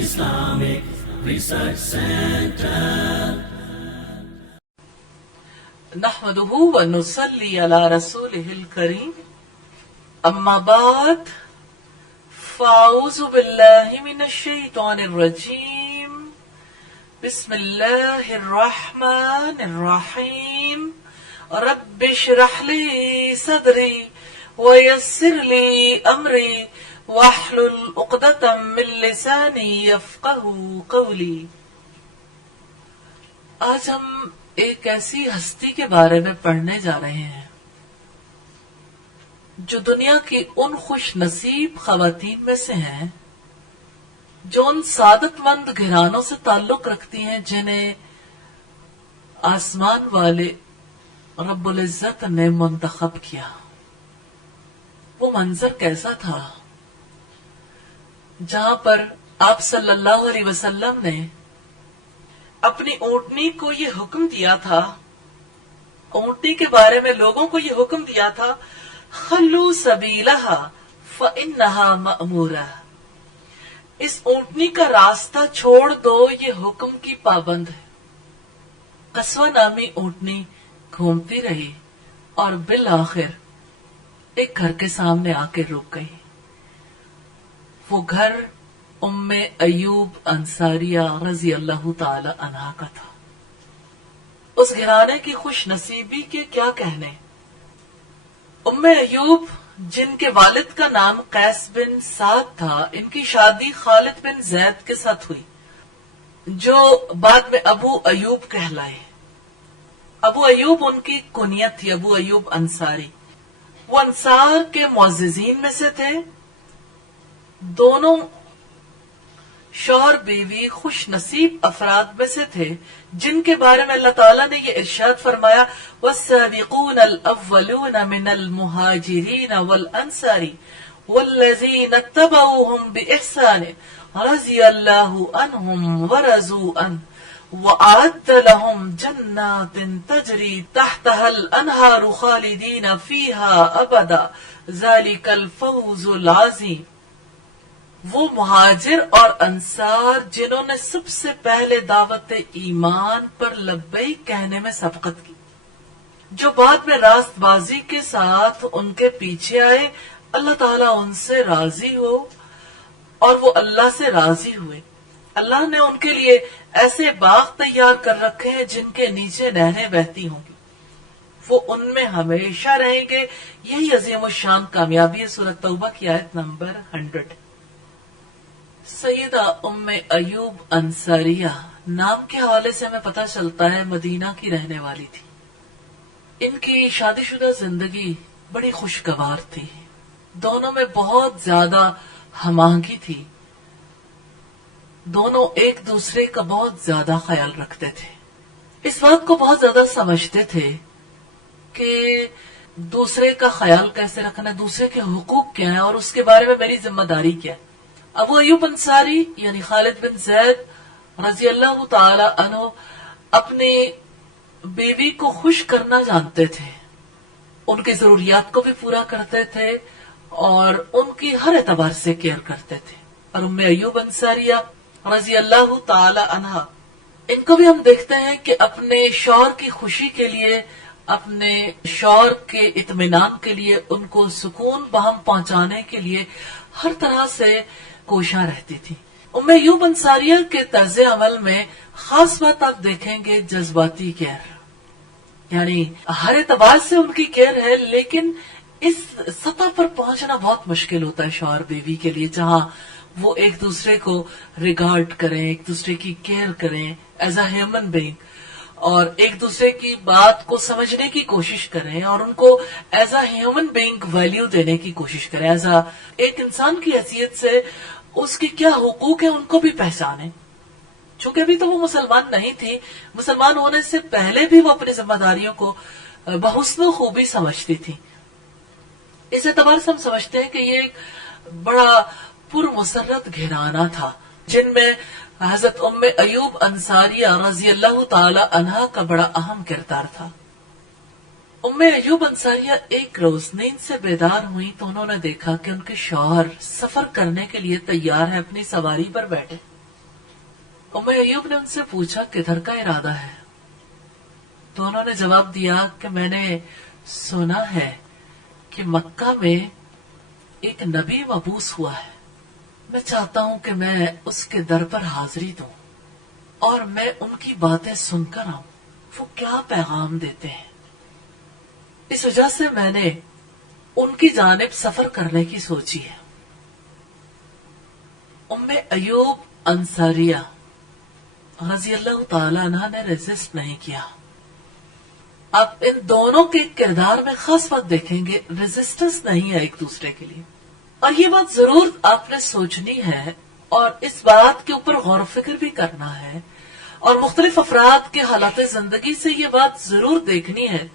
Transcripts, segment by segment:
Islamic Research Center. نحمده ونصلي على رسوله الكريم أما بعد فأعوذ بالله من الشيطان الرجيم بسم الله الرحمن الرحيم رب اشرح لي صدري ويسر لي أمري واحلل عقدة من لساني يفقهوا قولي. آج ہم ایک ایسی ہستی کے بارے میں پڑھنے جا رہے ہیں جو دنیا کی ان خوش نصیب خواتین میں سے ہیں جو ان سعادت مند گھرانوں سے تعلق رکھتی ہیں جنہیں آسمان والے رب العزت نے منتخب کیا. وہ منظر کیسا تھا جہاں پر آپ صلی اللہ علیہ وسلم نے اپنی اونٹنی کو یہ حکم دیا تھا، اونٹنی کے بارے میں لوگوں کو یہ حکم دیا تھا، خلو سبیلہا فإنہا مأمورہ، اس اونٹنی کا راستہ چھوڑ دو، یہ حکم کی پابند ہے. قصوہ نامی اونٹنی گھومتی رہی اور بالآخر ایک گھر کے سامنے آ کے رک گئی. وہ گھر ام ایوب انصاریہ رضی اللہ تعالی عنہا کا تھا. اس گھرانے کی خوش نصیبی کے کیا کہنے. ام ایوب جن کے والد کا نام قیس بن سعد تھا، ان کی شادی خالد بن زید کے ساتھ ہوئی جو بعد میں ابو ایوب کہلائے. ابو ایوب ان کی کنیت تھی، ابو ایوب انصاری. وہ انصار کے معززین میں سے تھے. دونوں شوہر بیوی خوش نصیب افراد میں سے تھے جن کے بارے میں اللہ تعالیٰ نے یہ ارشاد فرمایا وَالسَّابِقُونَ الْأَوَّلُونَ مِنَ الْمُهَاجِرِينَ وَالْأَنصَارِ وَالَّذِينَ اتَّبَعُوهُمْ بِإِحْسَانٍ رَضِيَ اللَّهُ عَنْهُمْ وَرَضُوا عَنْهُ وَأَعَدَّ لَهُمْ جَنَّاتٍ تَجْرِي تَحْتَهَا الْأَنْهَارُ خَالِدِينَ فِيهَا أَبَدًا ذَلِكَ الْفَوْزُ الْعَظِيمُ. وہ مہاجر اور انصار جنہوں نے سب سے پہلے دعوت ایمان پر لبیک کہنے میں سبقت کی، جو بعد میں راست بازی کے ساتھ ان کے پیچھے آئے، اللہ تعالیٰ ان سے راضی ہو اور وہ اللہ سے راضی ہوئے. اللہ نے ان کے لیے ایسے باغ تیار کر رکھے ہیں جن کے نیچے نہریں بہتی ہوں گی، وہ ان میں ہمیشہ رہیں گے. یہی عظیم الشان کامیابی ہے. سورۃ توبہ کی آیت نمبر 100. سیدہ ام ایوب انصاریہ نام کے حوالے سے ہمیں پتہ چلتا ہے مدینہ کی رہنے والی تھی. ان کی شادی شدہ زندگی بڑی خوشگوار تھی. دونوں میں بہت زیادہ ہم آہنگی تھی. دونوں ایک دوسرے کا بہت زیادہ خیال رکھتے تھے. اس بات کو بہت زیادہ سمجھتے تھے کہ دوسرے کا خیال کیسے رکھنا ہے، دوسرے کے حقوق کیا ہیں اور اس کے بارے میں میری ذمہ داری کیا ہے. ابو ایوب انصاری یعنی خالد بن زید رضی اللہ تعالی عنہ اپنی بیوی کو خوش کرنا جانتے تھے، ان کی ضروریات کو بھی پورا کرتے تھے اور ان کی ہر اعتبار سے کیئر کرتے تھے. اور ام ایوب انصاریہ رضی اللہ تعالی عنہ، ان کو بھی ہم دیکھتے ہیں کہ اپنے شوہر کی خوشی کے لیے، اپنے شوہر کے اطمینان کے لیے، ان کو سکون بہم پہنچانے کے لیے ہر طرح سے کوشاں رہتی تھی. ام ایوب انصاریہ کے طرز عمل میں خاص بات آپ دیکھیں گے جذباتی کیئر، یعنی ہر اعتبار سے ان کی کیئر ہے، لیکن اس سطح پر پہنچنا بہت مشکل ہوتا ہے شوہر بیوی کے لیے جہاں وہ ایک دوسرے کو ریگارڈ کریں، ایک دوسرے کی کیئر کریں ایز اے ہیومن بینگ، اور ایک دوسرے کی بات کو سمجھنے کی کوشش کریں اور ان کو as a human being value دینے کی کوشش کریں. ایز اے ایک انسان کی حیثیت سے اس کی کیا حقوق ہیں ان کو بھی پہچانیں. چونکہ ابھی تو وہ مسلمان نہیں تھی، مسلمان ہونے سے پہلے بھی وہ اپنی ذمہ داریوں کو بحسن و خوبی سمجھتی تھی. اس اعتبار سے ہم سمجھتے ہیں کہ یہ ایک بڑا پرمسرت گھرانہ تھا جن میں حضرت ام ایوب انصاریہ رضی اللہ تعالی عنہا کا بڑا اہم کردار تھا. ایوب انصاریہ ایک روز نیند سے بیدار ہوئی تو انہوں نے دیکھا کہ ان کے شوہر سفر کرنے کے لیے تیار ہے، اپنی سواری پر بیٹھے۔ ایوب نے ان سے پوچھا کدھر کا ارادہ ہے؟ تو انہوں نے جواب دیا کہ میں نے سنا ہے کہ مکہ میں ایک نبی مبعوث ہوا ہے، میں چاہتا ہوں کہ میں اس کے در پر حاضری دوں اور میں ان کی باتیں سن کر آؤں، وہ کیا پیغام دیتے ہیں۔ اس وجہ سے میں نے ان کی جانب سفر کرنے کی سوچی ہے۔ ایوب انصاریہ رضی اللہ تعالی عنہ نے ریزسٹ نہیں کیا۔ آپ ان دونوں کے کردار میں خاص بات دیکھیں گے، ریزسٹنس نہیں ہے ایک دوسرے کے لیے، اور یہ بات ضرور آپ نے سوچنی ہے اور اس بات کے اوپر غور و فکر بھی کرنا ہے، اور مختلف افراد کے حالات زندگی سے یہ بات ضرور دیکھنی ہے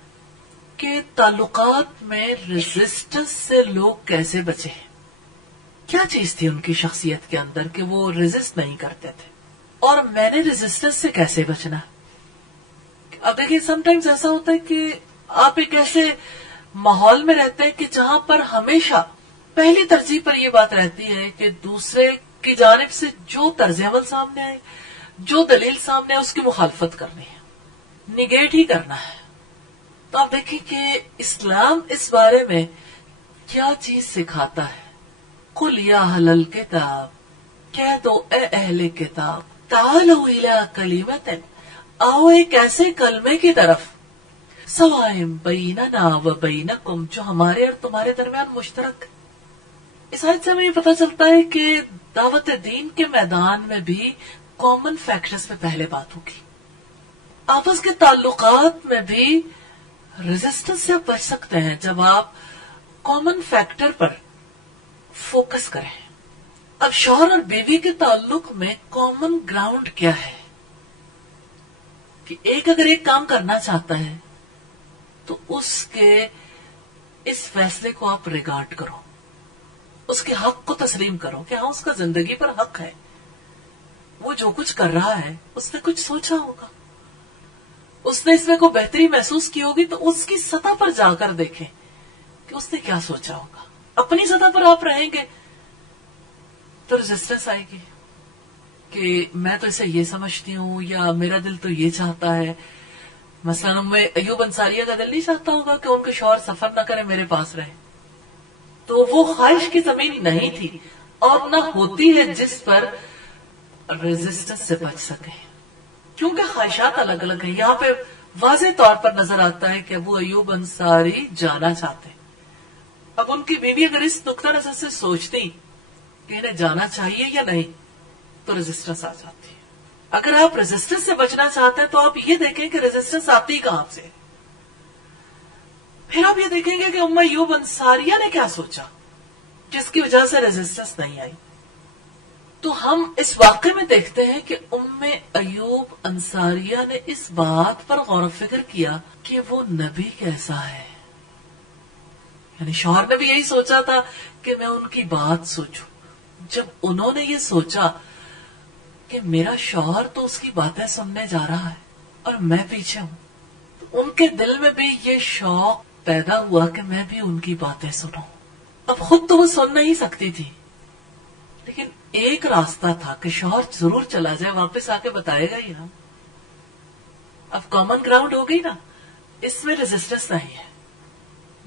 کہ تعلقات میں ریزسٹنس سے لوگ کیسے بچے ہیں، کیا چیز تھی ان کی شخصیت کے اندر کہ وہ ریزسٹ نہیں کرتے تھے، اور میں نے ریزسٹنس سے کیسے بچنا۔ اب دیکھیے سم ٹائمز ایسا ہوتا ہے کہ آپ ایک ایسے ماحول میں رہتے ہیں کہ جہاں پر ہمیشہ پہلی ترجیح پر یہ بات رہتی ہے کہ دوسرے کی جانب سے جو طرز عمل سامنے آئے، جو دلیل سامنے آئے، اس کی مخالفت کرنی ہے، نگیٹ ہی کرنا ہے۔ تو آپ دیکھیں کہ اسلام اس بارے میں کیا چیز سکھاتا ہے۔ قل یا اہل الکتاب، کہہ دو اے اہل کتاب، تعالوا الی کلمۃ، آؤ ایک ایسے کلمے کی طرف، سواء بیننا و بینکم، جو ہمارے اور تمہارے درمیان مشترک۔ اس آیت سے ہمیں یہ پتہ چلتا ہے کہ دعوت دین کے میدان میں بھی کامن فیکٹرز پہ پہلے بات ہوگی، آپس کے تعلقات میں بھی ریزسٹنس سے بچ سکتے ہیں جب آپ کامن فیکٹر پر فوکس کریں۔ اب شوہر اور بیوی کے تعلق میں کامن گراؤنڈ کیا ہے کہ ایک اگر ایک کام کرنا چاہتا ہے تو اس کے اس فیصلے کو آپ ریگارڈ کرو، اس کے حق کو تسلیم کرو کہ ہاں اس کا زندگی پر حق ہے، وہ جو کچھ کر رہا ہے اس نے کچھ سوچا ہوگا، اس نے اس میں کوئی بہتری محسوس کی ہوگی، تو اس کی سطح پر جا کر دیکھیں کہ اس نے کیا سوچا ہوگا۔ اپنی سطح پر آپ رہیں گے تو ریزسٹنس آئے گی کہ میں تو اسے یہ سمجھتی ہوں، یا میرا دل تو یہ چاہتا ہے۔ مثلا ایوب انصاریہ کا دل نہیں چاہتا ہوگا کہ ان کے شوہر سفر نہ کرے، میرے پاس رہے، تو وہ خواہش کی زمین نہیں تھی اور نہ ہوتی ہے جس پر ریزسٹنس سے بچ سکے، کیونکہ خواہشات الگ الگ ہیں۔ یہاں پہ واضح طور پر نظر آتا ہے کہ ابو ایوب انصاری جانا چاہتے ہیں۔ اب ان کی بیوی اگر اس نقطہ نظر سے سوچتی کہ انہیں جانا چاہیے یا نہیں تو ریزسٹنس آ جاتی ہے۔ اگر آپ ریزسٹنس سے بچنا چاہتے ہیں تو آپ یہ دیکھیں کہ ریزسٹنس آتی کہاں سے، پھر آپ یہ دیکھیں گے کہ ایوب انصاریہ نے کیا سوچا جس کی وجہ سے ریزسٹنس نہیں آئی۔ تو ہم اس واقعے میں دیکھتے ہیں کہ ایوب انصاریہ نے اس بات پر غور و فکر کیا کہ وہ نبی کیسا ہے، یعنی شوہر نے بھی یہی سوچا تھا کہ میں ان کی بات سوچوں۔ جب انہوں نے یہ سوچا کہ میرا شوہر تو اس کی باتیں سننے جا رہا ہے اور میں پیچھے ہوں، تو ان کے دل میں بھی یہ شوق پیدا ہوا کہ میں بھی ان کی باتیں سنوں۔ اب خود تو وہ سن نہیں سکتی تھی، لیکن ایک راستہ تھا کہ شوہر ضرور چلا جائے، واپس آ کے بتائے گا ہی نا۔ اب کامن گراؤنڈ ہو گئی نا، اس میں ریزسٹنس نہیں ہے،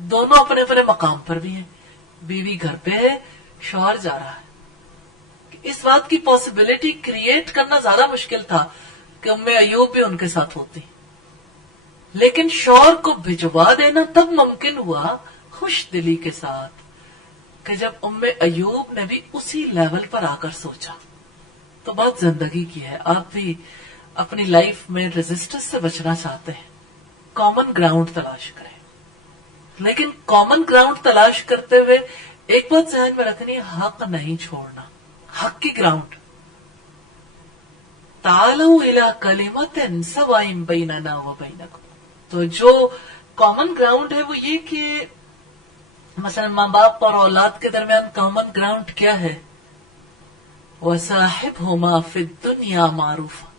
دونوں اپنے اپنے مقام پر بھی ہیں، بیوی گھر پہ ہے، شوہر جا رہا ہے۔ اس بات کی پاسبلٹی کریٹ کرنا زیادہ مشکل تھا کہ ایوب بھی ان کے ساتھ ہوتی، لیکن شوہر کو بھجوا دینا تب ممکن ہوا خوش دلی کے ساتھ کہ جب ایوب نے بھی اسی لیول پر آ کر سوچا۔ تو بات زندگی کی ہے، آپ بھی اپنی لائف میں ریزسٹنس سے بچنا چاہتے ہیں، کامن گراؤنڈ تلاش کریں، لیکن کامن گراؤنڈ تلاش کرتے ہوئے ایک بات ذہن میں رکھنی ہے، حق نہیں چھوڑنا، حق کی گراؤنڈ۔ تعالوا الی کلمۃ سواء بیننا و بینکم، تو جو کامن گراؤنڈ ہے وہ یہ کہ مثلا ماں باپ اور اولاد کے درمیان کامن گراؤنڈ کیا ہے؟ وَصَاحِبْهُمَا فِي الدُّنْيَا مَعْرُوفًا،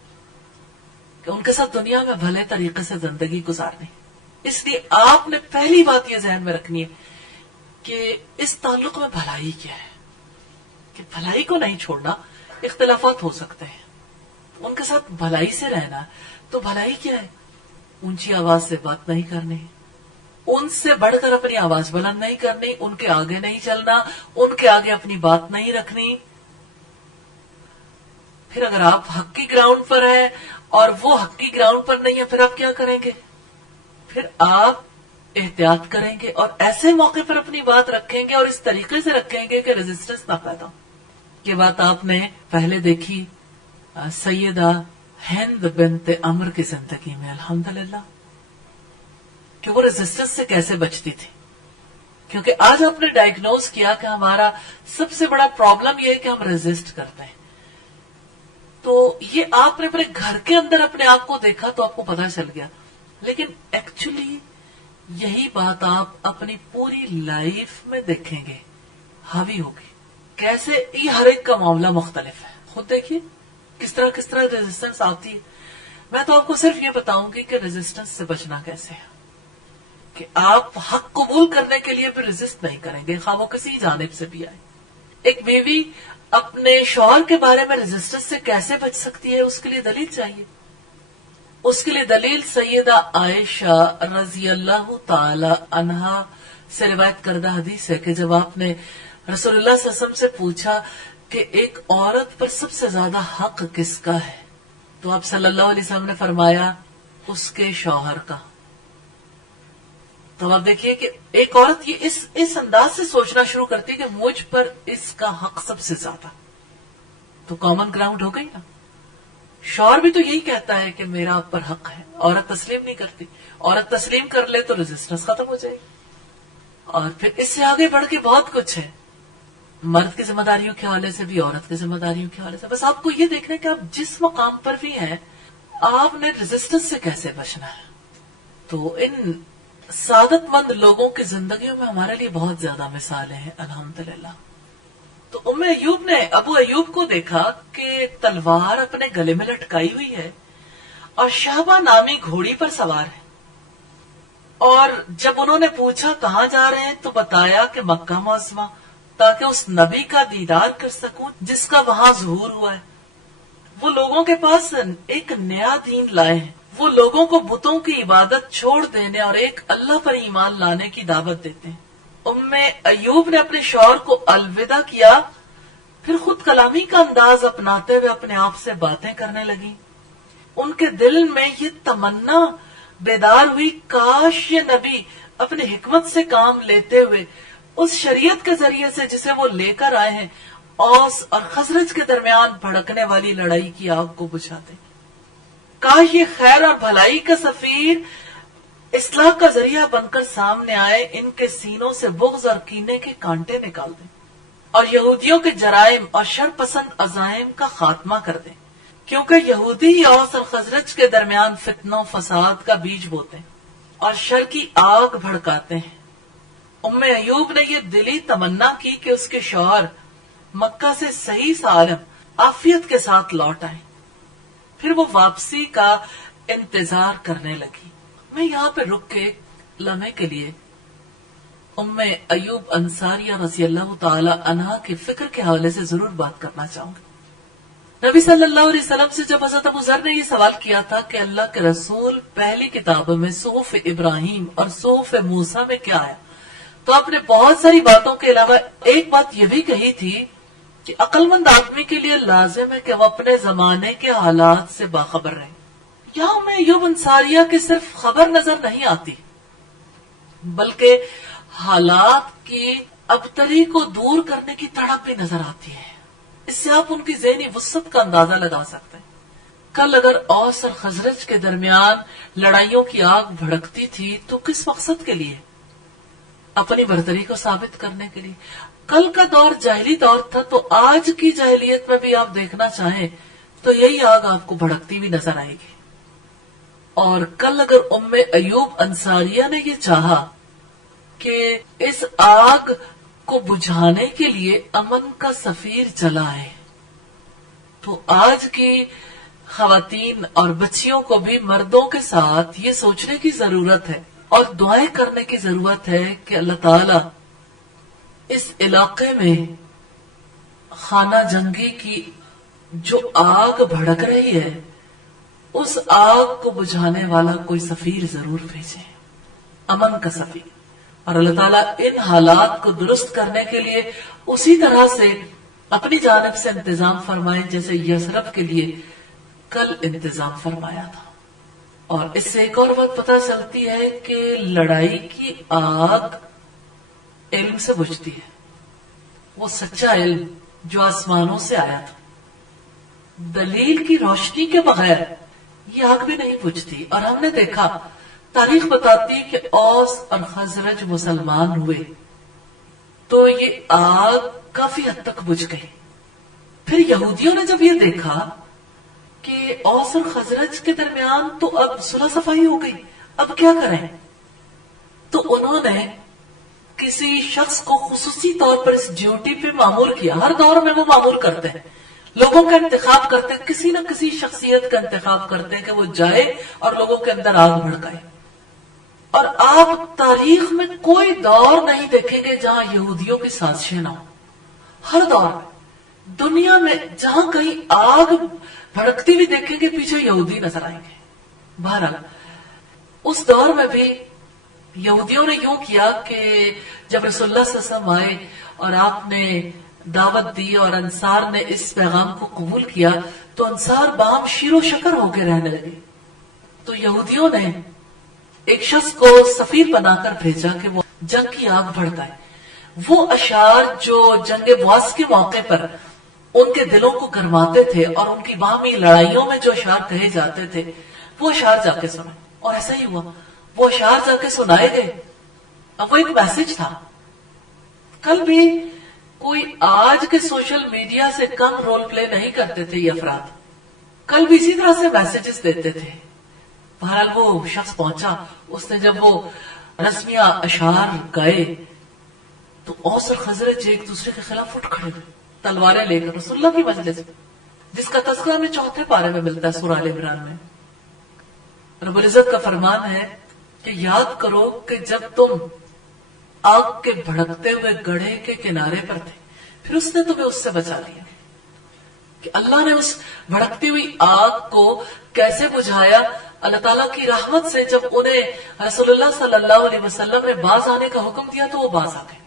کہ ان کے ساتھ دنیا میں بھلے طریقے سے زندگی گزارنی، اس لیے آپ نے پہلی بات یہ ذہن میں رکھنی ہے کہ اس تعلق میں بھلائی کیا ہے، کہ بھلائی کو نہیں چھوڑنا. اختلافات ہو سکتے ہیں، ان کے ساتھ بھلائی سے رہنا. تو بھلائی کیا ہے؟ اونچی آواز سے بات نہیں کرنی، ان سے بڑھ کر اپنی آواز بلند نہیں کرنی، ان کے آگے نہیں چلنا، ان کے آگے اپنی بات نہیں رکھنی. پھر اگر آپ حق کی گراؤنڈ پر ہیں اور وہ حق کی گراؤنڈ پر نہیں ہے، پھر آپ کیا کریں گے؟ پھر آپ احتیاط کریں گے اور ایسے موقع پر اپنی بات رکھیں گے اور اس طریقے سے رکھیں گے کہ ریزسٹنس نہ پیدا ہو. یہ بات آپ نے پہلے دیکھی سیدہ ہند بنت عمر کی زندگی میں، الحمدللہ، کہ وہ ریزسٹنس سے کیسے بچتی تھی. کیونکہ آج آپ نے ڈائگنوز کیا کہ ہمارا سب سے بڑا پرابلم یہ ہے کہ ہم ریزسٹ کرتے ہیں. تو یہ آپ نے اپنے گھر کے اندر اپنے آپ کو دیکھا تو آپ کو پتا چل گیا، لیکن ایکچولی یہی بات آپ اپنی پوری لائف میں دیکھیں گے حاوی ہوگی. کیسے یہ ہر ایک کا معاملہ مختلف ہے. خود دیکھیے کس طرح ریزسٹنس آتی ہے. میں تو آپ کو صرف یہ بتاؤں گی کہ ریزسٹنس سے بچنا کیسے ہے، کہ آپ حق قبول کرنے کے لیے بھی ریزسٹ نہیں کریں گے، خواہ وہ کسی جانب سے بھی آئے. ایک بیوی اپنے شوہر کے بارے میں ریزسٹنس سے کیسے بچ سکتی ہے، اس کے لیے دلیل چاہیے. اس کے لیے دلیل سیدہ عائشہ رضی اللہ تعالی عنہا سے روایت کردہ حدیث ہے کہ جب آپ نے رسول اللہ صلی اللہ علیہ وسلم سے پوچھا کہ ایک عورت پر سب سے زیادہ حق کس کا ہے، تو آپ صلی اللہ علیہ وسلم نے فرمایا اس کے شوہر کا. تو آپ دیکھیے کہ ایک عورت یہ اس انداز سے سوچنا شروع کرتی ہے کہ مجھ پر اس کا حق سب سے زیادہ، تو کامن گراؤنڈ ہو گئی نا. شوہر بھی تو یہی کہتا ہے کہ میرا آپ پر حق ہے، عورت تسلیم نہیں کرتی. عورت تسلیم کر لے تو ریزسٹنس ختم ہو جائے گی. اور پھر اس سے آگے بڑھ کے بہت کچھ ہے، مرد کی ذمہ داریوں کے حوالے سے بھی، عورت کی ذمہ داریوں کے حوالے سے. بس آپ کو یہ دیکھنا ہے کہ آپ جس مقام پر بھی ہیں آپ نے ریزسٹنس سے کیسے بچنا ہے. تو ان سعادت مند لوگوں کی زندگیوں میں ہمارے لیے بہت زیادہ مثالیں ہیں الحمدللہ. تو ام ایوب نے ابو ایوب کو دیکھا کہ تلوار اپنے گلے میں لٹکائی ہوئی ہے اور شہبہ نامی گھوڑی پر سوار ہے. اور جب انہوں نے پوچھا کہاں جا رہے ہیں تو بتایا کہ مکہ معظمہ، تاکہ اس نبی کا دیدار کر سکوں جس کا وہاں ظہور ہوا ہے. وہ لوگوں کے پاس ایک نیا دین لائے ہیں، وہ لوگوں کو بتوں کی عبادت چھوڑ دینے اور ایک اللہ پر ایمان لانے کی دعوت دیتے ہیں. ام ایوب نے اپنے شوہر کو الوداع کیا، پھر خود کلامی کا انداز اپناتے ہوئے اپنے آپ سے باتیں کرنے لگی. ان کے دل میں یہ تمنا بیدار ہوئی، کاش یہ نبی اپنی حکمت سے کام لیتے ہوئے اس شریعت کے ذریعے سے جسے وہ لے کر آئے ہیں اوس اور خزرج کے درمیان بھڑکنے والی لڑائی کی آگ کو بجھاتے. کاش یہ خیر اور بھلائی کا سفیر اصلاح کا ذریعہ بن کر سامنے آئے، ان کے سینوں سے بغض اور کینے کے کانٹے نکال دیں اور یہودیوں کے جرائم اور شر پسند عزائم کا خاتمہ کر دیں، کیونکہ یہودی ہی اوس اور خزرج کے درمیان فتنہ و فساد کا بیج بوتے ہیں اور شر کی آگ بھڑکاتے ہیں. ام ایوب نے یہ دلی تمنا کی کہ اس کے شوہر مکہ سے صحیح سالم عافیت کے ساتھ لوٹ آئے. پھر وہ واپسی کا انتظار کرنے لگی. میں یہاں پہ رک کے لمحے کے لیے ام ایوب انصاریہ رضی اللہ تعالی عنہا کی فکر کے حوالے سے ضرور بات کرنا چاہوں گی. نبی صلی اللہ علیہ وسلم سے جب حضرت ابو ذر نے یہ سوال کیا تھا کہ اللہ کے رسول پہلی کتابوں میں صحف ابراہیم اور صحف موسیٰ میں کیا آیا، تو آپ نے بہت ساری باتوں کے علاوہ ایک بات یہ بھی کہی تھی کہ عقل مند آدمی کے لیے لازم ہے کہ وہ اپنے زمانے کے حالات سے باخبر رہے. یہاں میں ایوب انصاریہ کی صرف خبر نظر نہیں آتی، بلکہ حالات کی ابتری کو دور کرنے کی تڑپ بھی نظر آتی ہے. اس سے آپ ان کی ذہنی وسعت کا اندازہ لگا سکتے ہیں. کل اگر اوس اور خزرج کے درمیان لڑائیوں کی آگ بھڑکتی تھی تو کس مقصد کے لیے؟ اپنی برتری کو ثابت کرنے کے لیے. کل کا دور جاہلی دور تھا، تو آج کی جاہلیت میں بھی آپ دیکھنا چاہیں تو یہی آگ آپ کو بھڑکتی ہوئی نظر آئے گی. اور کل اگر ام ایوب انصاریہ نے یہ چاہا کہ اس آگ کو بجھانے کے لیے امن کا سفیر چلا ہے، تو آج کی خواتین اور بچیوں کو بھی مردوں کے ساتھ یہ سوچنے کی ضرورت ہے اور دعائیں کرنے کی ضرورت ہے کہ اللہ تعالی اس علاقے میں خانہ جنگی کی جو آگ بھڑک رہی ہے اس آگ کو بجھانے والا کوئی سفیر ضرور بھیجے، امن کا سفیر. اور اللہ تعالیٰ ان حالات کو درست کرنے کے لیے اسی طرح سے اپنی جانب سے انتظام فرمائے جیسے یثرب کے لیے کل انتظام فرمایا تھا. اور اس سے ایک اور بات پتہ چلتی ہے کہ لڑائی کی آگ علم سے بجھتی ہے، وہ سچا علم جو آسمانوں سے آیا تھا. دلیل کی روشنی کے بغیر یہ آگ بھی نہیں بجھتی. اور ہم نے دیکھا تاریخ بتاتی ہے کہ اوس اور خزرج مسلمان ہوئے تو یہ آگ کافی حد تک بجھ گئی. پھر یہودیوں نے جب یہ دیکھا کہ اوس اور خزرج کے درمیان تو اب صلح صفائی ہو گئی، اب کیا کریں، تو انہوں نے کسی شخص کو خصوصی طور پر اس ڈیوٹی پہ معمور کیا. ہر دور میں وہ معمور کرتے ہیں، لوگوں کا انتخاب کرتے ہیں، کسی نہ کسی شخصیت کا انتخاب کرتے ہیں کہ وہ جائے اور لوگوں کے اندر آگ بھڑکائے. اور آپ تاریخ میں کوئی دور نہیں دیکھیں گے جہاں یہودیوں کی سازشیں نہ ہوں. ہر دور میں دنیا میں جہاں کہیں آگ بھڑکتی بھی دیکھیں گے پیچھے یہودی نظر آئیں گے. بہرحال اس دور میں بھی یہودیوں نے یوں کیا کہ جب رسول اللہ صلی اللہ علیہ وسلم آئے اور آپ نے دعوت دی اور انصار نے اس پیغام کو قبول کیا تو انصار باہم شیر و شکر ہو کے رہنے لگے. تو یہودیوں نے ایک شخص کو سفیر بنا کر بھیجا کہ وہ جنگ کی آگ بھڑکائے. وہ اشعار جو جنگ بواس کے موقع پر ان کے دلوں کو گرماتے تھے اور ان کی باہمی لڑائیوں میں جو اشعار کہے جاتے تھے وہ اشعار جا کے سنائے. اور ایسا ہی ہوا، وہ اشعار جا کے سنائے گئے. اب وہ ایک میسج تھا. کل بھی کوئی آج کے سوشل میڈیا سے کم رول پلے نہیں کرتے تھے یہ افراد، کل بھی اسی طرح سے میسجز دیتے تھے. بہرحال وہ شخص پہنچا، اس نے جب وہ رسمیہ اشعار گائے تو اوس اور خزرج ایک دوسرے کے خلاف اٹھ کھڑے ہوئے تلواریں لے کر رسول اللہ کی مجلس میں، جس کا تذکرہ میں 4 پارے میں ملتا ہے سورہ آل عمران میں. رب العزت کا فرمان ہے کہ یاد کرو کہ جب تم آگ کے بھڑکتے ہوئے گڑھے کے کنارے پر تھے پھر اس نے تمہیں اس سے بچا لیا. کہ اللہ نے اس بھڑکتی ہوئی آگ کو کیسے بجھایا؟ اللہ تعالیٰ کی رحمت سے جب انہیں رسول اللہ صلی اللہ علیہ وسلم نے باز آنے کا حکم دیا تو وہ باز آ گئے،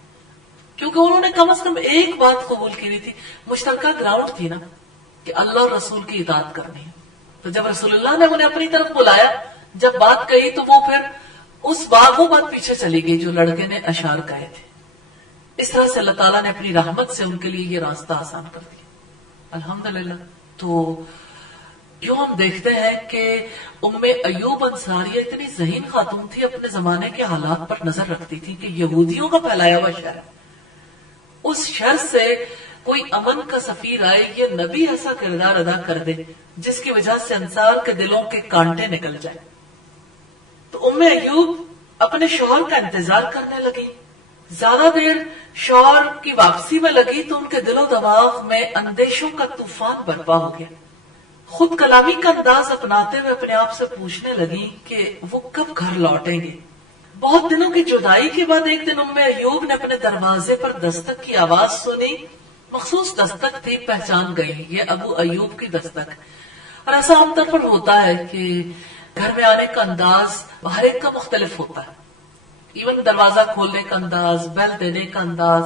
کیونکہ انہوں نے کم از کم ایک بات قبول کی ہوئی تھی، مشترکہ گراؤنڈ تھی نا کہ اللہ اور رسول کی اطاعت کرنی ہے. تو جب رسول اللہ نے انہیں اپنی طرف بلایا، جب بات کہی تو وہ پھر وہ بات پیچھے چلی گئی جو لڑکے نے اشعار گائے تھے. اس طرح سے اللہ تعالیٰ نے اپنی رحمت سے ان کے لیے یہ راستہ آسان کر دیا الحمدللہ. تو یوں ہم دیکھتے ہیں کہ ام ایوب انصاریہ اتنی ذہین خاتون تھی، اپنے زمانے کے حالات پر نظر رکھتی تھی کہ یہودیوں کا پھیلایا ہوا شر، اس شر سے کوئی امن کا سفیر آئے، یہ نبی ایسا کردار ادا کر دے جس کی وجہ سے انصار کے دلوں کے کانٹے نکل جائے. تو ام ایوب اپنے شوہر کا انتظار کرنے لگی. زیادہ دیر شوہر کی واپسی میں لگی تو ان کے دل و دماغ میں اندیشوں کا طوفان برپا ہو گیا. خود کلامی کا انداز اپناتے ہوئے اپنے آپ سے پوچھنے لگی کہ وہ کب گھر لوٹیں گے. بہت دنوں کی جدائی کے بعد ایک دن ام ایوب نے اپنے دروازے پر دستک کی آواز سنی. مخصوص دستک تھی، پہچان گئی یہ ابو ایوب کی دستک. اور ایسا عام طور پر ہوتا ہے کہ گھر میں آنے کا انداز ہر ایک کا مختلف ہوتا ہے. ایون دروازہ کھولنے کا انداز، بیل دینے کا انداز،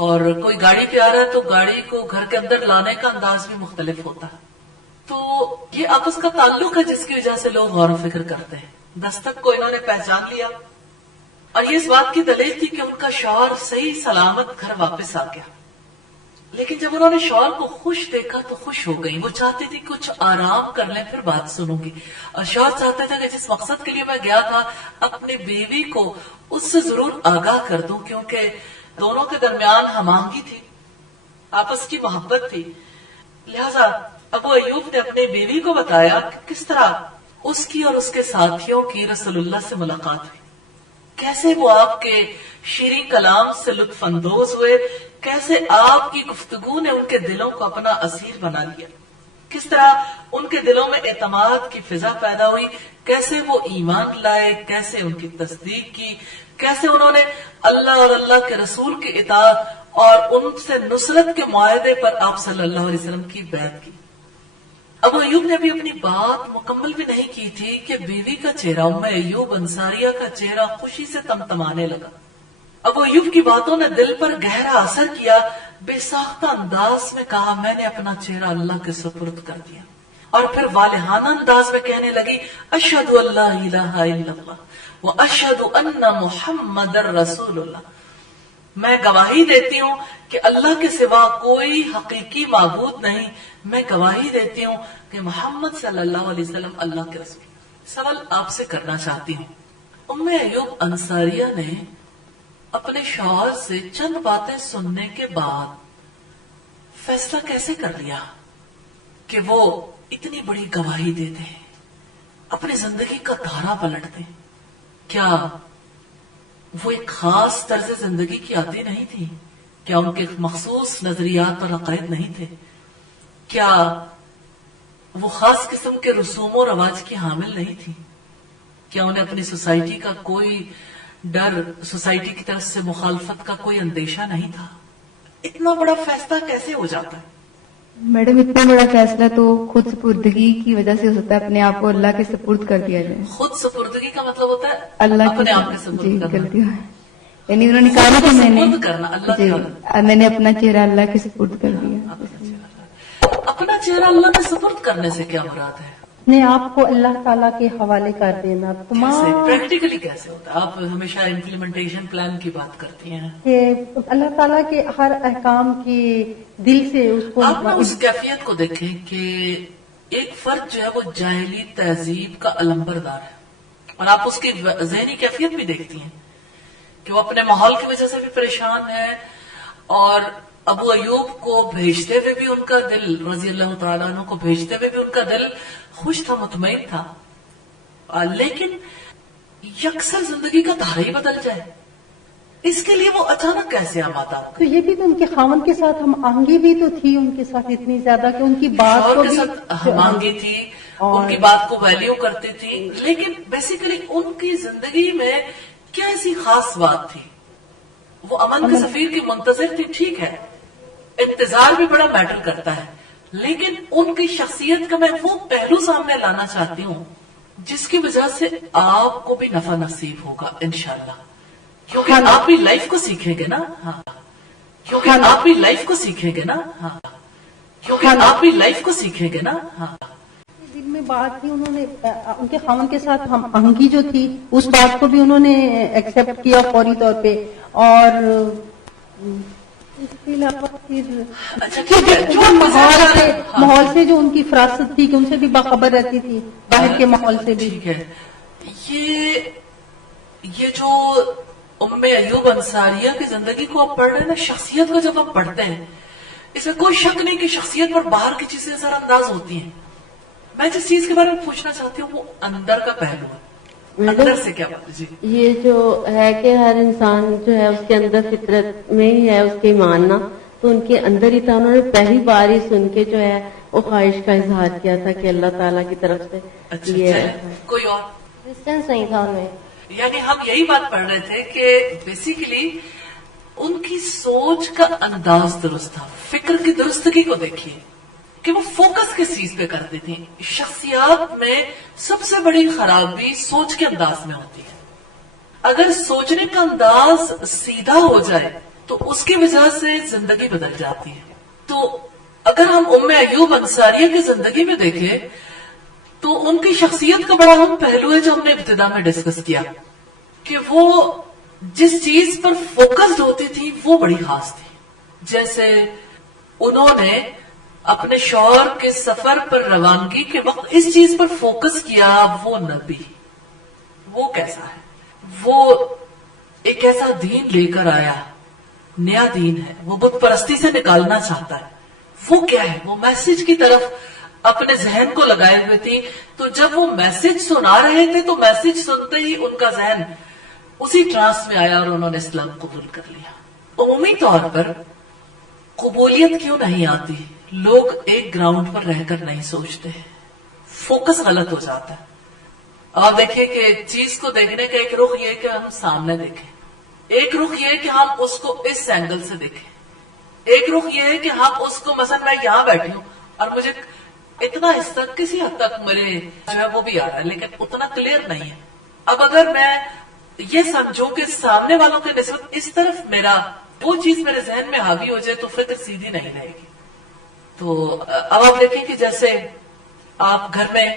اور کوئی گاڑی پہ آ رہا ہے تو گاڑی کو گھر کے اندر لانے کا انداز بھی مختلف ہوتا ہے. تو یہ آپس کا تعلق ہے جس کی وجہ سے لوگ غور و فکر کرتے ہیں. دستک کو انہوں نے پہچان لیا اور یہ اس بات کی دلیل تھی کہ ان کا شوہر صحیح سلامت گھر واپس آ گیا. لیکن جب انہوں نے شوہر کو خوش دیکھا تو خوش ہو گئی. وہ چاہتی تھی کچھ آرام کر لیں پھر بات سنوں گی، اور شوہر چاہتے تھے کہ جس مقصد کے لیے میں گیا تھا اپنی بیوی کو اس سے ضرور آگاہ کر دوں، کیونکہ دونوں کے درمیان ہم آہنگی تھی، آپس کی محبت تھی. لہذا ابو ایوب نے اپنی بیوی کو بتایا کہ کس طرح اس کی اور اس کے ساتھیوں کی رسول اللہ سے ملاقات ہوئی، کیسے وہ آپ کے شیریں کلام سے لطف اندوز ہوئے، کیسے آپ کی گفتگو نے ان کے دلوں کو اپنا اسیر بنا لیا. کس طرح ان کے دلوں میں اعتماد کی فضا پیدا ہوئی، کیسے وہ ایمان لائے، کیسے ان کی تصدیق کی، کیسے انہوں نے اللہ اور اللہ کے رسول کی اطاعت اور ان سے نصرت کے معاہدے پر آپ صلی اللہ علیہ وسلم کی بیعت کی۔ ابو ایوب نے بھی اپنی بات مکمل بھی نہیں کی تھی کہ بیوی کا چہرہ ام ایوب انصاریہ کا چہرہ خوشی سے تمتمانے لگا۔ ابو ایوب کی باتوں نے دل پر گہرا اثر کیا، بے ساختہ انداز میں کہا میں نے اپنا چہرہ اللہ کے سپرد کر دیا، اور پھر والہانہ انداز میں کہنے لگی اشہد ان لا الہ الا اللہ واشہد ان محمد رسول اللہ، میں گواہی دیتی ہوں کہ اللہ کے سوا کوئی حقیقی معبود نہیں، میں گواہی دیتی ہوں کہ محمد صلی اللہ علیہ وسلم اللہ کے رسول۔ سوال آپ سے کرنا چاہتی ہوں، ام ایوب انصاریہ نے اپنے شوہر سے چند باتیں سننے کے بعد فیصلہ کیسے کر لیا کہ وہ اتنی بڑی گواہی دے دیں، اپنی زندگی کا دھارا پلٹ دیں؟ کیا وہ ایک خاص طرز زندگی کی عادی نہیں تھی؟ کیا ان کے مخصوص نظریات اور عقائد نہیں تھے؟ کیا وہ خاص قسم کے رسوم و رواج کی حامل نہیں تھی؟ کیا انہیں اپنی سوسائٹی کا کوئی ڈر، سوسائٹی کی طرف سے مخالفت کا کوئی اندیشہ نہیں تھا؟ اتنا بڑا فیصلہ کیسے ہو جاتا ہے؟ میڈم اتنا بڑا فیصلہ تو خود سپردگی کی وجہ سے ہو سکتا ہے، اپنے آپ کو اللہ کے سپرد کر دیا جائے۔ خود سپردگی کا مطلب ہوتا ہے اللہ اپنے آپ کے سپرد کرنا، غلطی ہے، یعنی انہوں نے کہا کہ میں نے سپرد کرنا اللہ کے حوالے۔ میں نے اپنا چہرہ اللہ کے سپرد کر دیا۔ اپنا چہرہ اللہ کے سپرد کرنے سے کیا مراد ہے؟ اپنے آپ کو اللہ تعالیٰ کے حوالے کر دینا، تمام پریکٹیکلی کیسے ہوتا ہے؟ آپ ہمیشہ امپلیمنٹیشن پلان کی بات کرتی ہیں کہ اللہ تعالیٰ کے ہر احکام کی دل سے اس کو آپ اس کیفیت کو دیکھیں کہ ایک فرد جو ہے وہ جاہلی تہذیب کا علمبردار ہے، اور آپ اس کی ذہنی کیفیت بھی دیکھتی ہیں کہ وہ اپنے ماحول کی وجہ سے بھی پریشان ہے، اور ابو ایوب کو بھیجتے ہوئے بھی ان کا دل، رضی اللہ تعالیٰ عنہ کو بھیجتے ہوئے بھی ان کا دل خوش تھا، مطمئن تھا، لیکن یکسر زندگی کا دھارا ہی بدل جائے، اس کے لیے وہ اچانک کیسے آمادہ؟ تو یہ بھی تو ان کے خاوند کے ساتھ ہم آہنگی بھی تو تھی ان کے ساتھ اتنی زیادہ کہ ان کی بات شوہر کو کے بھی ساتھ ہمانگی تھی، ان کی بات کو ویلیو کرتی تھی، لیکن بیسیکلی ان کی زندگی میں کیا ایسی خاص بات تھی؟ وہ امن کے سفیر کی منتظر تھی، ٹھیک ہے، انتظار بھی بڑا میٹر کرتا ہے، لیکن ان کی شخصیت کا میں وہ پہلو سامنے لانا چاہتی ہوں جس کی وجہ سے آپ کو بھی نفع نصیب ہوگا انشاءاللہ، کیونکہ آپ بھی لائف کو سیکھیں گے نا، ہاں، کیونکہ آپ بھی لائف کو سیکھیں گے نا، ہاں، کیونکہ آپ بھی لائف کو سیکھیں گے نا، ہاں۔ دل میں بات تھی، انہوں نے ان کے خاوند کے ساتھ ہم آہنگی جو تھی اس بات کو بھی انہوں نے ایکسپٹ کیا فوری طور پہ، اور اس کے علاوہ پھر ماحول سے جو ان کی فراست تھی کہ ان سے بھی باخبر رہتی تھی، باہر کے ماحول سے بھی۔ ٹھیک ہے، یہ جو ام ایوب انصاریہ کی زندگی کو آپ پڑھ رہے ہیں نا، شخصیت کو جب آپ پڑھتے ہیں اس میں کوئی شک نہیں کہ شخصیت پر باہر کی چیزیں اثر انداز ہوتی ہیں۔ میں جس چیز کے بارے میں پوچھنا چاہتی ہوں وہ اندر کا پہلو ہے، اندر سے کیا بات؟ جی، یہ جو ہے کہ ہر انسان جو ہے اس کے اندر فطرت میں ہی ہے اس کے ماننا، تو ان کے اندر ہی تھا۔ انہوں نے پہلی بار ہی سن کے جو ہے وہ خواہش کا اظہار کیا تھا کہ اللہ تعالیٰ کی طرف سے یہ ہے۔ کوئی اور؟ ڈسٹینس نہیں تھا ان میں۔ یعنی ہم یہی بات پڑھ رہے تھے کہ بیسیکلی ان کی سوچ کا انداز درست تھا، فکر کی درستگی کو دیکھیے کہ وہ فوکس کس چیز پہ کرتی تھی۔ شخصیات میں سب سے بڑی خرابی سوچ کے انداز میں ہوتی ہے۔ اگر سوچنے کا انداز سیدھا ہو جائے تو اس کی وجہ سے زندگی بدل جاتی ہے۔ تو اگر ہم ام ایوب انصاریہ کی زندگی میں دیکھیں تو ان کی شخصیت کا بڑا اہم پہلو ہے جو ہم نے ابتدا میں ڈسکس کیا کہ وہ جس چیز پر فوکسڈ ہوتی تھی وہ بڑی خاص تھی۔ جیسے انہوں نے اپنے شوہر کے سفر پر روانگی کے وقت اس چیز پر فوکس کیا، وہ نبی، وہ کیسا ہے، وہ ایک ایسا دین لے کر آیا، نیا دین ہے، وہ بت پرستی سے نکالنا چاہتا ہے، وہ کیا ہے، وہ میسج کی طرف اپنے ذہن کو لگائے ہوئے تھی۔ تو جب وہ میسج سنا رہے تھے تو میسج سنتے ہی ان کا ذہن اسی ٹرانس میں آیا اور انہوں نے اسلام قبول کر لیا۔ عمومی طور پر قبولیت کیوں نہیں آتی لوگ ایک گراؤنڈ پر رہ کر نہیں سوچتے، فوکس غلط ہو جاتا ہے. آپ دیکھیں کہ چیز کو دیکھنے کا ایک رخ یہ ہے کہ ہم سامنے دیکھیں، ایک رخ یہ ہے کہ ہم اس کو اس اینگل سے دیکھیں، ایک رخ یہ ہے کہ ہم اس کو مثلا میں یہاں بیٹھی ہوں اور مجھے اتنا حصہ کسی حد تک میرے جو ہے وہ بھی آ رہا ہے لیکن اتنا کلیئر نہیں ہے. اب اگر میں یہ سمجھوں کہ سامنے والوں کے نسبت اس طرف میرا وہ چیز میرے ذہن میں حاوی ہو جائے تو فکر سیدھی نہیں رہے گی. تو اب آپ دیکھیں کہ جیسے آپ گھر میں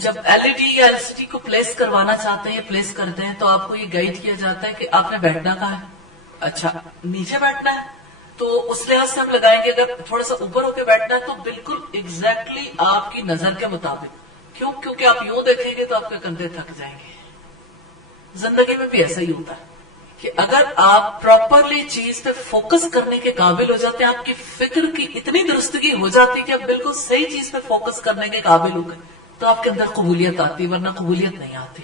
جب LED یا LCD کو پلیس کروانا چاہتے ہیں یا پلیس کرتے ہیں تو آپ کو یہ گائیڈ کیا جاتا ہے کہ آپ نے بیٹھنا کہاں ہے. اچھا نیچے بیٹھنا ہے تو اس لحاظ سے ہم لگائیں گے اگر تھوڑا سا اوپر ہو کے بیٹھنا ہے تو بالکل ایگزیکٹلی آپ کی نظر کے مطابق. کیوں؟ کیونکہ آپ یوں دیکھیں گے تو آپ کے کندھے تھک جائیں گے. زندگی میں بھی ایسا ہی ہوتا ہے کہ اگر آپ پراپرلی چیز پہ فوکس کرنے کے قابل ہو جاتے ہیں، آپ کی فکر کی اتنی درستگی ہو جاتی ہے کہ آپ بالکل صحیح چیز پہ فوکس کرنے کے قابل ہو گئے تو آپ کے اندر قبولیت آتی، ورنہ قبولیت نہیں آتی.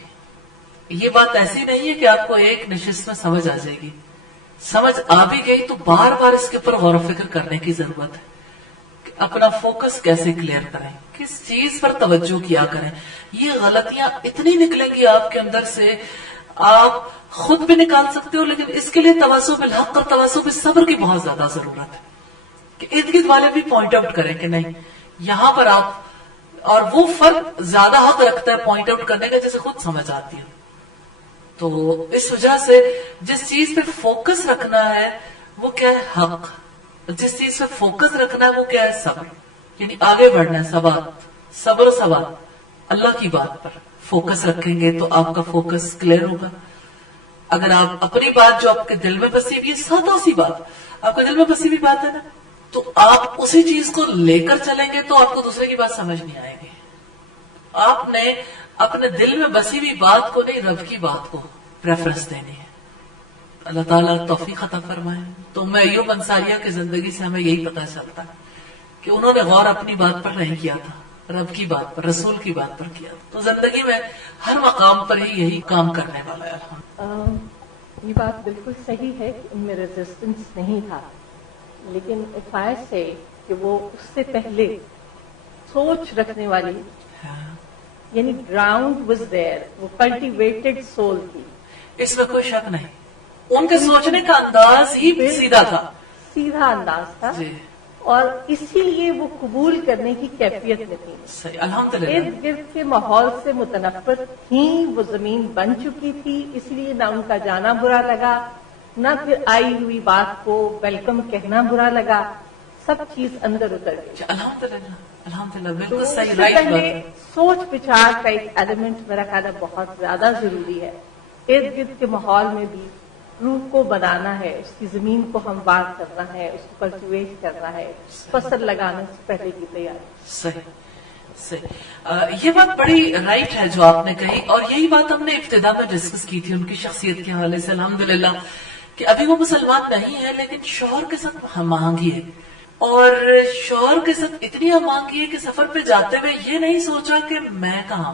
یہ بات ایسی نہیں ہے کہ آپ کو ایک نشست میں سمجھ آ جائے گی. سمجھ آ بھی گئی تو بار بار اس کے اوپر غور و فکر کرنے کی ضرورت ہے کہ اپنا فوکس کیسے کلیئر کریں، کس چیز پر توجہ کیا کریں. یہ غلطیاں اتنی نکلیں گی آپ کے اندر سے، آپ خود بھی نکال سکتے ہو، لیکن اس کے لیے تواصل بالحق اور تواصل بالصبر کی بہت زیادہ ضرورت ہے کہ ارد گرد والے بھی پوائنٹ آؤٹ کریں کہ نہیں یہاں پر آپ، اور وہ فرق زیادہ حق رکھتا ہے پوائنٹ آؤٹ کرنے کا جیسے خود سمجھ آتی ہے. تو اس وجہ سے جس چیز پہ فوکس رکھنا ہے وہ کیا ہے؟ حق. جس چیز پہ فوکس رکھنا ہے وہ کیا ہے؟ صبر. یعنی آگے بڑھنا ہے، ثبات، صبر و ثبات. اللہ کی بات پر فوکس رکھیں گے تو آپ کا فوکس کلیئر ہوگا. اگر آپ اپنی بات جو آپ کے دل میں بسی ہوئی ہے، سادہ سی بات آپ کے دل میں بسی ہوئی بات ہے نا، تو آپ اسی چیز کو لے کر چلیں گے تو آپ کو دوسرے کی بات سمجھ نہیں آئے گی. آپ نے اپنے دل میں بسی ہوئی بات کو نہیں، رب کی بات کو پریفرنس دینی ہے. اللہ تعالیٰ توفیق عطا فرمائے. تو میں ایوب انصاریہ کی زندگی سے ہمیں یہی پتہ چلتا ہے کہ انہوں نے غور اپنی بات پر نہیں کیا تھا، رب کی بات پر، رسول کی بات پر کیا. تو زندگی میں ہر مقام پر ہی یہی کام کرنے والا ہے. یہ بات بالکل صحیح ہے کہ ان میں ریزسٹنس نہیں تھا، لیکن افائس ہے کہ وہ اس سے پہلے سوچ رکھنے والی، یعنی گراؤنڈ واز دیئر، وہ کلٹیویٹڈ سول تھی. اس میں کوئی شک نہیں. ان کے سوچنے کا انداز ہی سیدھا تھا، سیدھا انداز تھا جی. اور اسی لیے وہ قبول کرنے کی کیفیت میں تھی. صحیح، الحمدللہ. ارد گرد کے ماحول سے متنفر تھیں، وہ زمین بن چکی تھی، اس لیے نہ ان کا جانا برا لگا، نہ پھر آئی ہوئی بات کو ویلکم کہنا برا لگا. سب چیز اندر اتر گئی. الحمدللہ الحمدللہ، تو بالکل اس صحیح، سے رائٹ پہلے بات. سوچ بچار کا ایک ایلیمنٹ میرا خیال ہے بہت زیادہ ضروری ہے. ارد گرد کے ماحول میں بھی روح کو بنانا ہے، اس کی زمین کو ہموار کرنا ہے، اس کو کلٹیویٹ کرنا ہے، فصل لگانے سے پہلے کی تیاری. صحیح صحیح. یہ بات بڑی رائٹ ہے جو آپ نے کہی، اور یہی بات ہم نے ابتدا میں ڈسکس کی تھی ان کی شخصیت کے حوالے سے. الحمدللہ کہ ابھی وہ مسلمان نہیں ہے لیکن شوہر کے ساتھ ہم آہنگی ہے، اور شوہر کے ساتھ اتنی ہم آہنگی ہے کہ سفر پہ جاتے ہوئے یہ نہیں سوچا کہ میں کہاں،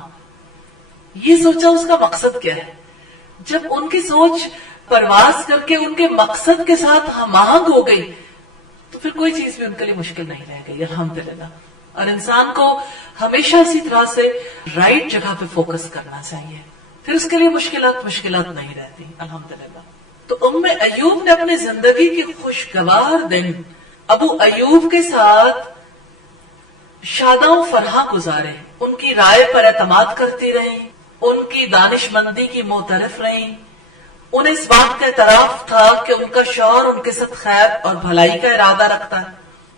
یہ سوچا اس کا مقصد کیا ہے. جب ان کی سوچ پرواز کر کے ان کے مقصد کے ساتھ ہم آہنگ ہو گئی تو پھر کوئی چیز بھی ان کے لیے مشکل نہیں رہ گئی. الحمدللہ. اور انسان کو ہمیشہ اسی طرح سے رائٹ جگہ پہ فوکس کرنا چاہیے، پھر اس کے لیے مشکلات نہیں رہتی. الحمدللہ. تو ام ایوب نے اپنی زندگی کے خوشگوار دن ابو ایوب کے ساتھ شاداں و فرحاں گزارے. ان کی رائے پر اعتماد کرتی رہیں، ان کی دانش مندی کی معترف رہیں. انہیں اس بات کا اعتراف تھا کہ ان کا شوہر ان کے ساتھ خیر اور بھلائی کا ارادہ رکھتا ہے.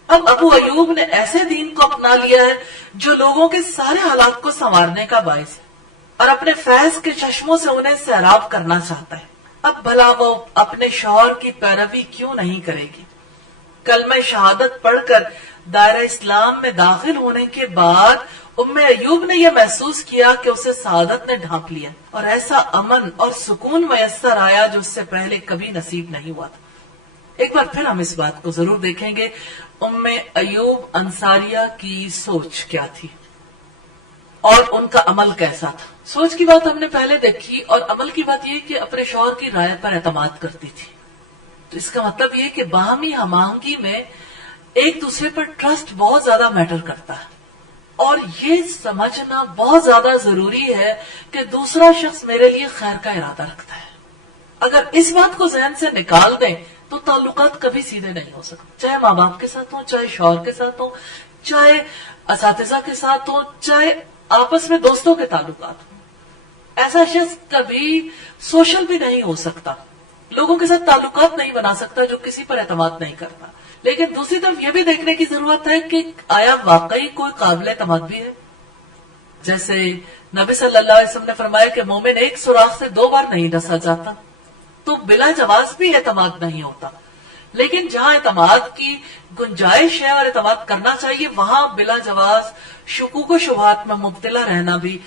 اب ابو ایوب نے ایسے دین کو اپنا لیا ہے جو لوگوں کے سارے حالات کو سنوارنے کا باعث ہے اور اپنے فیض کے چشموں سے انہیں سیراب کرنا چاہتا ہے. اب بھلا وہ اپنے شوہر کی پیروی کیوں نہیں کرے گی؟ کلمہ شہادت پڑھ کر دائرہ اسلام میں داخل ہونے کے بعد ام ایوب نے یہ محسوس کیا کہ اسے سعادت نے ڈھانپ لیا اور ایسا امن اور سکون میسر آیا جو اس سے پہلے کبھی نصیب نہیں ہوا تھا. ایک بار پھر ہم اس بات کو ضرور دیکھیں گے ام ایوب انصاریہ کی سوچ کیا تھی اور ان کا عمل کیسا تھا. سوچ کی بات ہم نے پہلے دیکھی، اور عمل کی بات یہ کہ اپنے شوہر کی رائے پر اعتماد کرتی تھی. تو اس کا مطلب یہ کہ باہمی ہم آہنگی میں ایک دوسرے پر ٹرسٹ بہت زیادہ میٹر کرتا ہے، اور یہ سمجھنا بہت زیادہ ضروری ہے کہ دوسرا شخص میرے لیے خیر کا ارادہ رکھتا ہے. اگر اس بات کو ذہن سے نکال دیں تو تعلقات کبھی سیدھے نہیں ہو سکتے، چاہے ماں باپ کے ساتھ ہوں، چاہے شوہر کے ساتھ ہوں، چاہے اساتذہ کے ساتھ ہوں، چاہے آپس میں دوستوں کے تعلقات ہوں. ایسا شخص کبھی سوشل بھی نہیں ہو سکتا، لوگوں کے ساتھ تعلقات نہیں بنا سکتا جو کسی پر اعتماد نہیں کرتا. لیکن دوسری طرف یہ بھی دیکھنے کی ضرورت ہے کہ آیا واقعی کوئی قابل اعتماد بھی ہے. جیسے نبی صلی اللہ علیہ وسلم نے فرمایا کہ مومن ایک سوراخ سے 2 بار نہیں ڈسا جاتا، تو بلا جواز بھی اعتماد نہیں ہوتا. لیکن جہاں اعتماد کی گنجائش ہے اور اعتماد کرنا چاہیے، وہاں بلا جواز شکوک و شبہات میں مبتلا رہنا بھی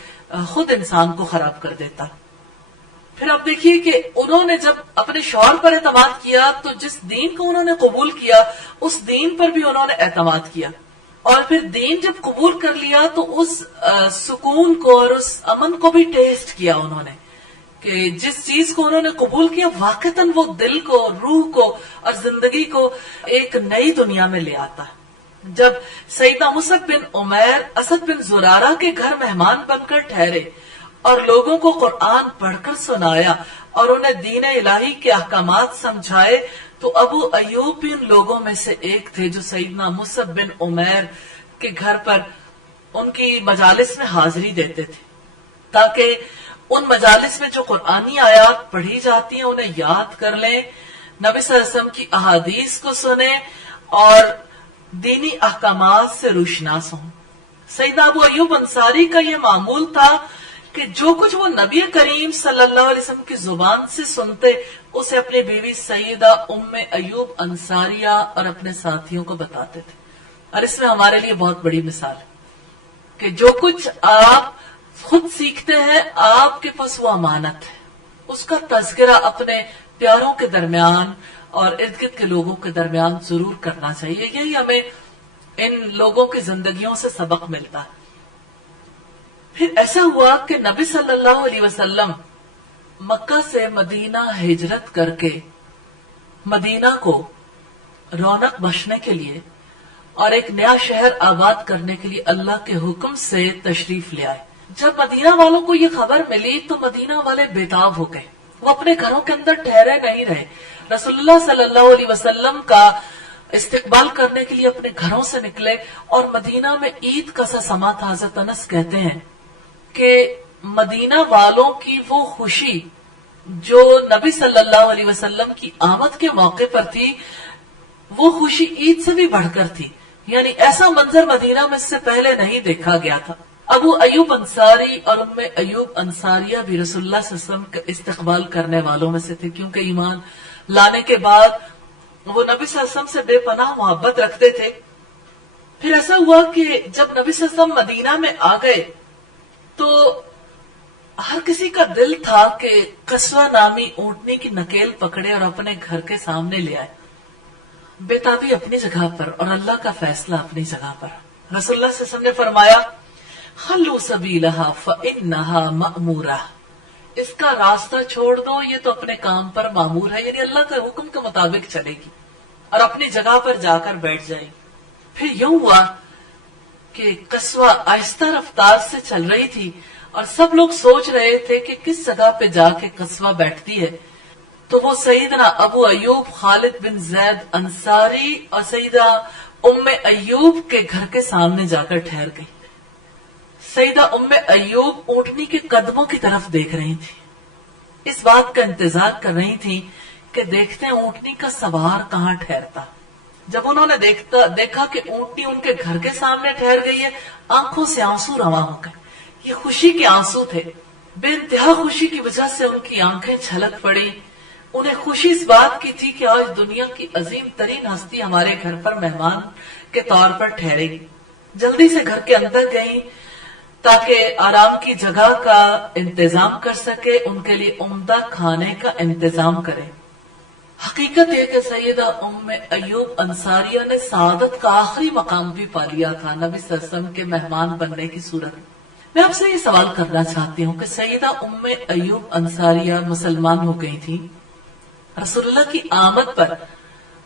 خود انسان کو خراب کر دیتا. پھر آپ دیکھیے کہ انہوں نے جب اپنے شوہر پر اعتماد کیا تو جس دین کو انہوں نے قبول کیا اس دین پر بھی انہوں نے اعتماد کیا، اور پھر دین جب قبول کر لیا تو اس سکون کو اور اس امن کو بھی ٹیسٹ کیا انہوں نے، کہ جس چیز کو انہوں نے قبول کیا واقعتاً وہ دل کو، روح کو اور زندگی کو ایک نئی دنیا میں لے آتا ہے. جب سیدنا مصعب بن عمیر اسد بن زرارہ کے گھر مہمان بن کر ٹھہرے اور لوگوں کو قرآن پڑھ کر سنایا اور انہیں دین الہی کے احکامات سمجھائے، تو ابو ایوب بھی ان لوگوں میں سے ایک تھے جو سیدنا مصعب بن عمیر کے گھر پر ان کی مجالس میں حاضری دیتے تھے، تاکہ ان مجالس میں جو قرآنی آیات پڑھی جاتی ہیں انہیں یاد کر لیں، نبی صلی اللہ علیہ وسلم کی احادیث کو سنیں اور دینی احکامات سے روشناس ہوں. سیدنا ابو ایوب انصاری کا یہ معمول تھا کہ جو کچھ وہ نبی کریم صلی اللہ علیہ وسلم کی زبان سے سنتے اسے اپنی بیوی سیدہ ام ایوب انصاریہ اور اپنے ساتھیوں کو بتاتے تھے. اور اس میں ہمارے لیے بہت بڑی مثال ہے کہ جو کچھ آپ خود سیکھتے ہیں آپ کے پاس وہ امانت ہے، اس کا تذکرہ اپنے پیاروں کے درمیان اور ارد گرد کے لوگوں کے درمیان ضرور کرنا چاہیے. یہی ہمیں ان لوگوں کی زندگیوں سے سبق ملتا ہے. پھر ایسا ہوا کہ نبی صلی اللہ علیہ وسلم مکہ سے مدینہ ہجرت کر کے مدینہ کو رونق بخشنے کے لیے اور ایک نیا شہر آباد کرنے کے لیے اللہ کے حکم سے تشریف لے آئے. جب مدینہ والوں کو یہ خبر ملی تو مدینہ والے بےتاب ہو گئے، وہ اپنے گھروں کے اندر ٹھہرے نہیں رہے. رسول اللہ صلی اللہ علیہ وسلم کا استقبال کرنے کے لیے اپنے گھروں سے نکلے اور مدینہ میں عید کا سا سما تھا. حضرت انس کہتے ہیں کہ مدینہ والوں کی وہ خوشی جو نبی صلی اللہ علیہ وسلم کی آمد کے موقع پر تھی، وہ خوشی عید سے بھی بڑھ کر تھی. یعنی ایسا منظر مدینہ میں اس سے پہلے نہیں دیکھا گیا تھا. ابو ایوب انصاری اور ام ایوب انصاریہ بھی رسول اللہ صلی اللہ علیہ وسلم کا استقبال کرنے والوں میں سے تھے، کیونکہ ایمان لانے کے بعد وہ نبی صلی اللہ علیہ وسلم سے بے پناہ محبت رکھتے تھے. پھر ایسا ہوا کہ جب نبی صلی اللہ علیہ وسلم مدینہ میں آ گئے تو ہر کسی کا دل تھا کہ قصوہ نامی اونٹنی کی نکیل پکڑے اور اپنے گھر کے سامنے لے آئے. بےتابی اپنی جگہ پر اور اللہ کا فیصلہ اپنی جگہ پر. رسول اللہ صلی اللہ علیہ وسلم نے فرمایا خلو سبیلہا فانہا مأمورہ، اس کا راستہ چھوڑ دو، یہ تو اپنے کام پر مامور ہے، یعنی اللہ کے حکم کے مطابق چلے گی اور اپنی جگہ پر جا کر بیٹھ جائے گی. پھر یوں ہوا کہ قصوہ آہستہ رفتار سے چل رہی تھی اور سب لوگ سوچ رہے تھے کہ کس جگہ پہ جا کے قصوہ بیٹھتی ہے. تو وہ سیدنا ابو ایوب خالد بن زید انصاری اور سیدہ ام ایوب کے گھر کے سامنے جا کر ٹھہر گئی. سیدہ ام ایوب اونٹنی کے قدموں کی طرف دیکھ رہی تھی، اس بات کا انتظار کر رہی تھی کہ دیکھتے ہیں اونٹنی کا سوار کہاں ٹھہرتا. جب انہوں نے دیکھا کہ اونٹنی ان کے گھر کے سامنے ٹھہر گئی ہے، آنکھوں سے آنسو رواں ہو گئے. یہ خوشی کے آنسو تھے، بے انتہا خوشی کی وجہ سے ان کی آنکھیں چھلک پڑی. انہیں خوشی اس بات کی تھی کہ آج دنیا کی عظیم ترین ہستی ہمارے گھر پر مہمان کے طور پر ٹھہرے گی. جلدی سے گھر کے اندر گئیں تاکہ آرام کی جگہ کا انتظام کر سکے، ان کے لیے عمدہ کھانے کا انتظام کرے. حقیقت یہ کہ سیدہ ام ایوب انصاریہ نے سعادت کا آخری مقام بھی پا لیا تھا نبی صلی اللہ علیہ وسلم کے مہمان بننے کی صورت. میں آپ سے یہ سوال کرنا چاہتی ہوں کہ سیدہ ام ایوب انصاریہ مسلمان ہو گئی تھی، رسول اللہ کی آمد پر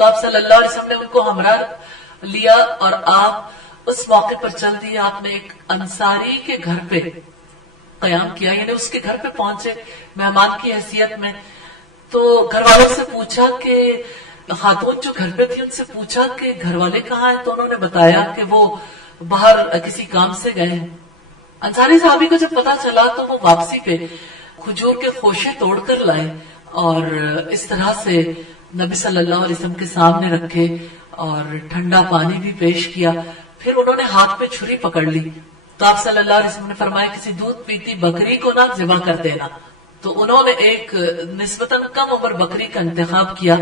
تو آپ صلی اللہ علیہ وسلم نے ان کو ہمراہ لیا اور آپ اس موقع پر چل دیے. آپ نے ایک انصاری کے گھر پہ قیام کیا, یعنی اس کے گھر پہ پہنچے مہمان کی حیثیت میں. تو گھر والوں سے پوچھا کہ خاتون جو گھر پہ تھی ان سے پوچھا کہ گھر والے کہاں ہیں, تو انہوں نے بتایا کہ وہ باہر کسی کام سے گئے ہیں. انصاری صحابی کو جب پتا چلا تو وہ واپسی پہ کھجور کے خوشے توڑ کر لائے اور اس طرح سے نبی صلی اللہ علیہ وسلم کے سامنے رکھے اور ٹھنڈا پانی بھی پیش کیا. پھر انہوں نے ہاتھ پہ چھری پکڑ لی تو آپ صلی اللہ علیہ وسلم نے فرمایا کسی دودھ پیتی بکری کو نہ ذبح کر دینا. تو انہوں نے ایک نسبتاً کم عمر بکری کا انتخاب کیا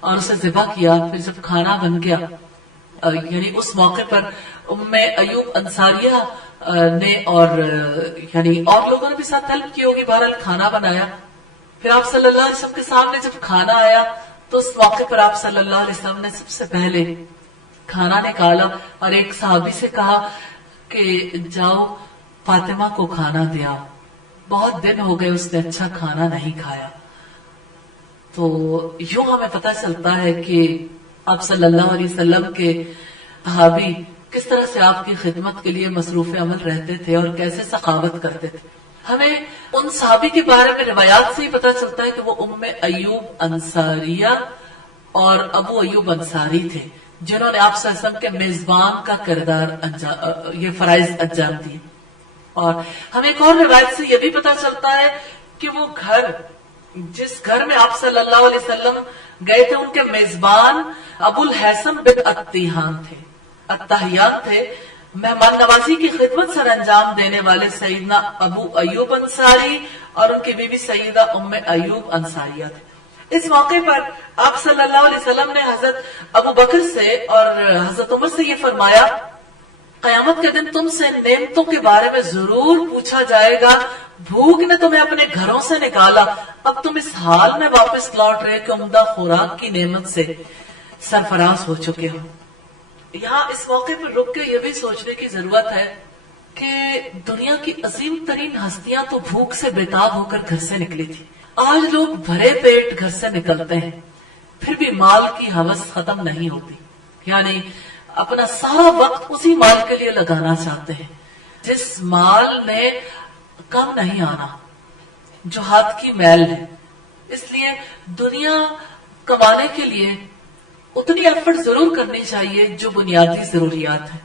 اور اسے ذبح کیا. پھر جب کھانا بن گیا, یعنی اس موقع پر ام ایوب انصاریہ نے اور یعنی اور لوگوں نے بھی ساتھ ہیلپ کی ہوگی, بہرحال کھانا بنایا. پھر آپ صلی اللہ علیہ وسلم کے سامنے جب کھانا آیا تو اس موقع پر آپ صلی اللہ علیہ وسلم نے سب سے پہلے کھانا نکالا اور ایک صحابی سے کہا کہ جاؤ فاطمہ کو کھانا دیا, بہت دن ہو گئے اس نے اچھا کھانا نہیں کھایا. تو یوں ہمیں پتہ چلتا ہے کہ آپ صلی اللہ علیہ وسلم کے صحابی کس طرح سے آپ کی خدمت کے لیے مصروف عمل رہتے تھے اور کیسے سخاوت کرتے تھے. ہمیں ان صحابی کے بارے میں روایات سے ہی پتہ چلتا ہے کہ وہ ام ایوب انصاریہ اور ابو ایوب انصاری تھے جنہوں نے آپ صلی اللہ علیہ وسلم کے میزبان کا کردار یہ فرائض انجام دیے. اور ہمیں ایک اور روایت سے یہ بھی پتہ چلتا ہے کہ وہ گھر جس گھر میں آپ صلی اللہ علیہ وسلم گئے تھے ان کے میزبان ابو الحسن بن التیہان تھے. مہمان نوازی کی خدمت سر انجام دینے والے سیدنا ابو ایوب انصاری اور ان کی بیوی سیدہ ام ایوب انصاریہ تھے. اس موقع پر آپ صلی اللہ علیہ وسلم نے حضرت ابو بکر سے اور حضرت عمر سے یہ فرمایا قیامت کے دن تم سے نعمتوں کے بارے میں ضرور پوچھا جائے گا. بھوک نے تمہیں اپنے گھروں سے نکالا, اب تم اس حال میں واپس لوٹ رہے کہ عمدہ خوراک کی نعمت سے سرفراز ہو چکے ہو. یہاں اس موقع پر رک کے یہ بھی سوچنے کی ضرورت ہے کہ دنیا کی عظیم ترین ہستیاں تو بھوک سے بےتاب ہو کر گھر سے نکلی تھی. آج لوگ بھرے پیٹ گھر سے نکلتے ہیں پھر بھی مال کی ہوس ختم نہیں ہوتی, یعنی اپنا سارا وقت اسی مال کے لیے لگانا چاہتے ہیں جس مال نے کم نہیں آنا, جو ہاتھ کی میل ہے. اس لیے دنیا کمانے کے لیے اتنی ایفرٹ ضرور کرنی چاہیے جو بنیادی ضروریات ہیں,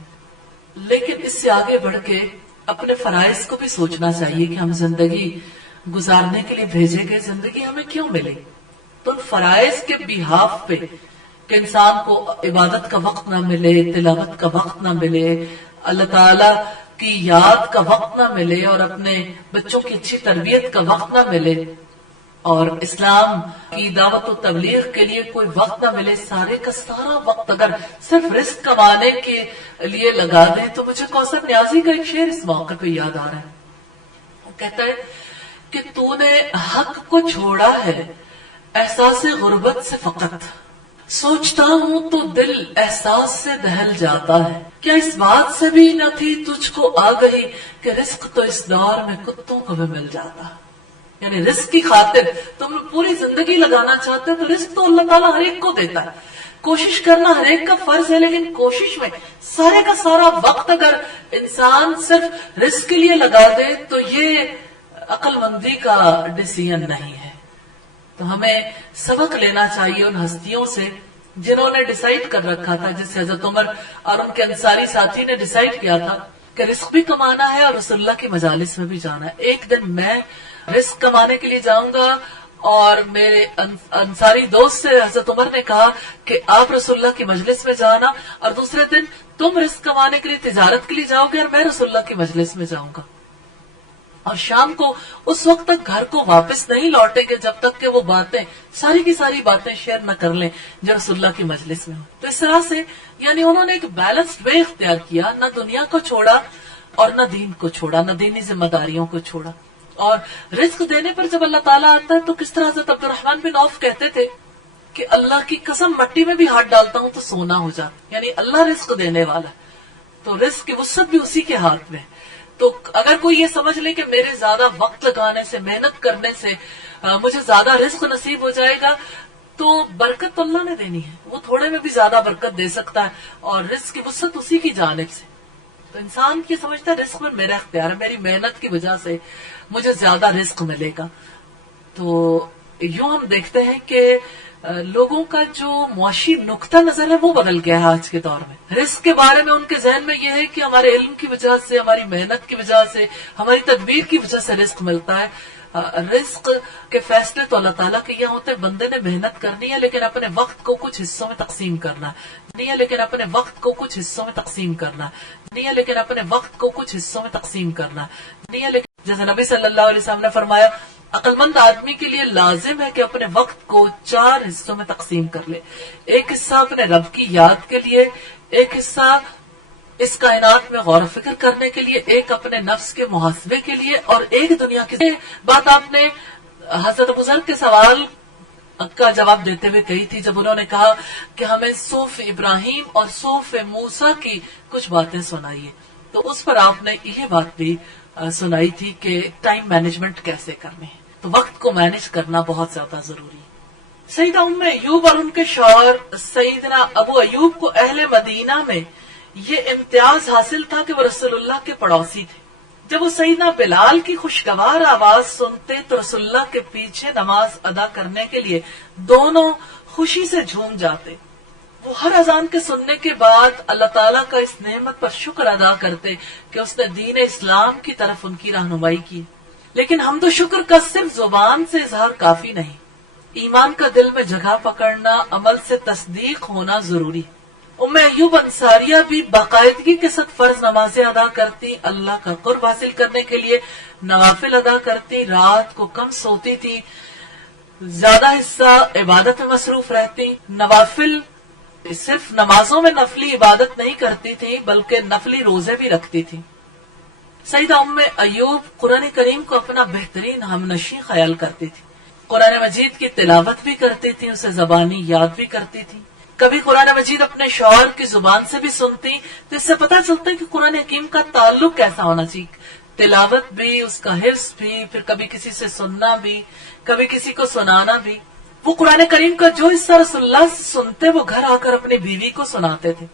لیکن اس سے آگے بڑھ کے اپنے فرائض کو بھی سوچنا چاہیے کہ ہم زندگی گزارنے کے لیے بھیجے گئے, زندگی ہمیں کیوں ملے. تو فرائض کے بیہاف پہ کہ انسان کو عبادت کا وقت نہ ملے, تلاوت کا وقت نہ ملے, اللہ تعالی کی یاد کا وقت نہ ملے اور اپنے بچوں کی اچھی تربیت کا وقت نہ ملے اور اسلام کی دعوت و تبلیغ کے لیے کوئی وقت نہ ملے, سارے کا سارا وقت اگر صرف رزق کمانے کے لیے لگا دیں. تو مجھے کوثر نیازی کا ایک شعر اس موقع پہ یاد آ رہا ہے. وہ کہتا ہے کہ تو نے حق کو چھوڑا ہے احساس غربت سے فقط, سوچتا ہوں تو دل احساس سے دہل جاتا ہے, کیا اس بات سے بھی نہ تھی تجھ کو آگہی کہ رزق تو اس دور میں کتوں کو بھی مل جاتا. یعنی رزق کی خاطر تم پوری زندگی لگانا چاہتے تو رزق تو اللہ تعالیٰ ہر ایک کو دیتا ہے, کوشش کرنا ہر ایک کا فرض ہے, لیکن کوشش میں سارے کا سارا وقت اگر انسان صرف رزق کے لیے لگا دے تو یہ عقل مندی کا ڈیسیژن نہیں ہے. تو ہمیں سبق لینا چاہیے ان ہستیوں سے جنہوں نے ڈیسائیڈ کر رکھا تھا, جس سے حضرت عمر اور ان کے انصاری ساتھی نے ڈیسائیڈ کیا تھا کہ رزق بھی کمانا ہے اور رسول اللہ کی مجالس میں بھی جانا ہے. ایک دن میں رزق کمانے کے لیے جاؤں گا, اور میرے انصاری دوست سے حضرت عمر نے کہا کہ آپ رسول اللہ کی مجلس میں جانا, اور دوسرے دن تم رزق کمانے کے لیے تجارت کے لیے جاؤ گے اور میں رسول اللہ کی مجلس میں جاؤں گا. اور شام کو اس وقت تک گھر کو واپس نہیں لوٹیں گے جب تک کہ وہ باتیں ساری کی ساری باتیں شیئر نہ کر لیں جو رسول اللہ کی مجلس میں ہو. تو اس طرح سے یعنی انہوں نے ایک بیلنسڈ وے اختیار کیا, نہ دنیا کو چھوڑا اور نہ دین کو چھوڑا, نہ دینی ذمہ داریوں کو چھوڑا. اور رزق دینے پر جب اللہ تعالیٰ آتا ہے تو کس طرح حضرت عبد الرحمن بن عوف کہتے تھے کہ اللہ کی قسم مٹی میں بھی ہاتھ ڈالتا ہوں تو سونا ہو جاتا, یعنی اللہ رزق دینے والا ہے تو رزق کی وسعت بھی اسی کے ہاتھ میں. تو اگر کوئی یہ سمجھ لے کہ میرے زیادہ وقت لگانے سے, محنت کرنے سے مجھے زیادہ رزق نصیب ہو جائے گا, تو برکت تو اللہ نے دینی ہے، وہ تھوڑے میں بھی زیادہ برکت دے سکتا ہے، اور رزق کی وسعت اسی کی جانب سے. تو انسان کی سمجھتا ہے رزق میں میرا اختیار ہے، میری محنت کی وجہ سے مجھے زیادہ رزق ملے گا. تو یوں ہم دیکھتے ہیں کہ لوگوں کا جو معاشی نقطہ نظر ہے وہ بدل گیا ہے آج کے دور میں. رزق کے بارے میں ان کے ذہن میں یہ ہے کہ ہمارے علم کی وجہ سے، ہماری محنت کی وجہ سے، ہماری تدبیر کی وجہ سے رزق ملتا ہے. رزق کے فیصلے تو اللہ تعالیٰ کے یہاں ہوتے ہیں. بندے نے محنت کرنی ہے لیکن اپنے وقت کو کچھ حصوں میں تقسیم کرنا ہے، نہیں ہے لیکن اپنے وقت کو کچھ حصوں میں تقسیم کرنا ہے، نہیں ہے لیکن اپنے وقت کو کچھ حصوں میں تقسیم کرنا ہے، نہیں ہے لیکن جیسے نبی صلی اللہ علیہ وسلم نے فرمایا عقل مند آدمی کے لیے لازم ہے کہ اپنے وقت کو 4 حصوں میں تقسیم کر لے. ایک حصہ اپنے رب کی یاد کے لیے، ایک حصہ اس کائنات میں غور و فکر کرنے کے لیے، ایک اپنے نفس کے محاسبے کے لیے، اور ایک دنیا کی بات. آپ نے حضرت بزرگ کے سوال کا جواب دیتے ہوئے کہی تھی جب انہوں نے کہا کہ ہمیں صوف ابراہیم اور صوف موسیٰ کی کچھ باتیں سنائیے، تو اس پر آپ نے یہ بات بھی سنائی تھی کہ ٹائم مینجمنٹ کیسے کرنے ہیں. تو وقت کو مینج کرنا بہت زیادہ ضروری ہے. سیدہ ام ایوب اور ان کے شوہر سیدنا ابو ایوب کو اہل مدینہ میں یہ امتیاز حاصل تھا کہ وہ رسول اللہ کے پڑوسی تھے. جب وہ سیدنا بلال کی خوشگوار آواز سنتے تو رسول اللہ کے پیچھے نماز ادا کرنے کے لیے دونوں خوشی سے جھوم جاتے. وہ ہر اذان کے سننے کے بعد اللہ تعالیٰ کا اس نعمت پر شکر ادا کرتے کہ اس نے دین اسلام کی طرف ان کی رہنمائی کی. لیکن حمد و شکر کا صرف زبان سے اظہار کافی نہیں، ایمان کا دل میں جگہ پکڑنا، عمل سے تصدیق ہونا ضروری. ام ایوب انصاریہ بھی باقاعدگی کے ساتھ فرض نمازیں ادا کرتی، اللہ کا قرب حاصل کرنے کے لیے نوافل ادا کرتی، رات کو کم سوتی تھی، زیادہ حصہ عبادت میں مصروف رہتی. نوافل صرف نمازوں میں نفلی عبادت نہیں کرتی تھی بلکہ نفلی روزے بھی رکھتی تھی. سیدہ ام ایوب قرآن کریم کو اپنا بہترین ہمنشیں خیال کرتی تھی. قرآن مجید کی تلاوت بھی کرتی تھی، اسے زبانی یاد بھی کرتی تھی. کبھی قرآن مجید اپنے شوہر کی زبان سے بھی سنتی تو اس سے پتہ چلتا ہے کہ قرآن حکیم کا تعلق کیسا ہونا چاہیے. تلاوت بھی، اس کا حفظ بھی، پھر کبھی کسی سے سننا بھی، کبھی کسی کو سنانا بھی. وہ قرآن کریم کا جو حصہ رسول اللہ سے سنتے وہ گھر آ کر اپنی بیوی کو سناتے تھے.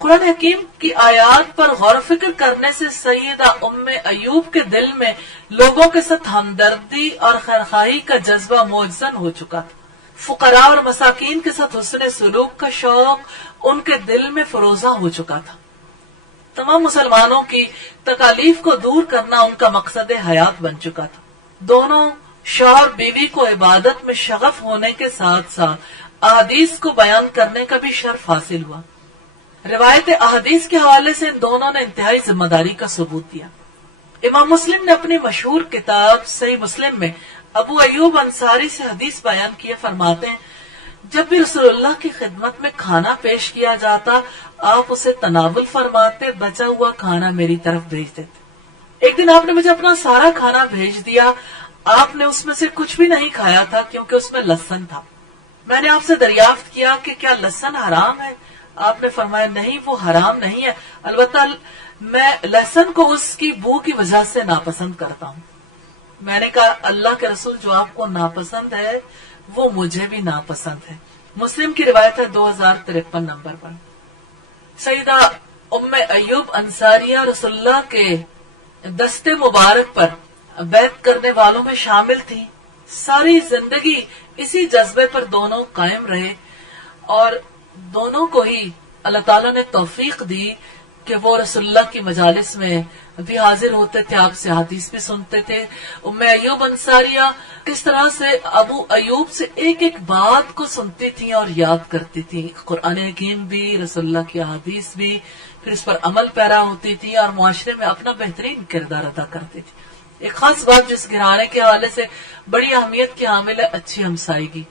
قرآن حکیم کی آیات پر غور و فکر کرنے سے سیدہ ام ایوب کے دل میں لوگوں کے ساتھ ہمدردی اور خیرخواہی کا جذبہ موجزن ہو چکا تھا. فقراء اور مساکین کے ساتھ حسن سلوک کا شوق ان کے دل میں فروزہ ہو چکا تھا. تمام مسلمانوں کی تکالیف کو دور کرنا ان کا مقصد حیات بن چکا تھا. دونوں شوہر بیوی کو عبادت میں شغف ہونے کے ساتھ ساتھ احادیث کو بیان کرنے کا بھی شرف حاصل ہوا. روایت احادیث کے حوالے سے ان دونوں نے انتہائی ذمہ داری کا ثبوت دیا. امام مسلم نے اپنی مشہور کتاب صحیح مسلم میں ابو ایوب انصاری سے حدیث بیان کیے، فرماتے ہیں جب بھی رسول اللہ کی خدمت میں کھانا پیش کیا جاتا آپ اسے تناول فرماتے، بچا ہوا کھانا میری طرف بھیج دیتے. ایک دن آپ نے مجھے اپنا سارا کھانا بھیج دیا. آپ نے اس میں سے کچھ بھی نہیں کھایا تھا کیونکہ اس میں لہسن تھا. میں نے آپ سے دریافت کیا کہ کیا لہسن حرام ہے؟ آپ نے فرمایا نہیں، وہ حرام نہیں ہے، البتہ میں لہسن کو اس کی بو کی وجہ سے ناپسند کرتا ہوں. میں نے کہا اللہ کے رسول جو آپ کو ناپسند ہے وہ مجھے بھی ناپسند ہے. مسلم کی روایت ہے 2053 نمبر پر. سیدہ ام ایوب انصاریہ رسول اللہ کے دستے مبارک پر بیعت کرنے والوں میں شامل تھی. ساری زندگی اسی جذبے پر دونوں قائم رہے اور دونوں کو ہی اللہ تعالیٰ نے توفیق دی کہ وہ رسول اللہ کی مجالس میں بھی حاضر ہوتے تھے، آپ سے حدیث بھی سنتے تھے. ام ایوب انصاریہ کس طرح سے ابو ایوب سے ایک ایک بات کو سنتی تھیں اور یاد کرتی تھیں. قرآن حکیم بھی، رسول اللہ کی حدیث بھی، پھر اس پر عمل پیرا ہوتی تھی اور معاشرے میں اپنا بہترین کردار ادا کرتی تھی. ایک خاص بات جس گھرانے کے حوالے سے بڑی اہمیت کی حامل ہے اچھی ہمسائیگی.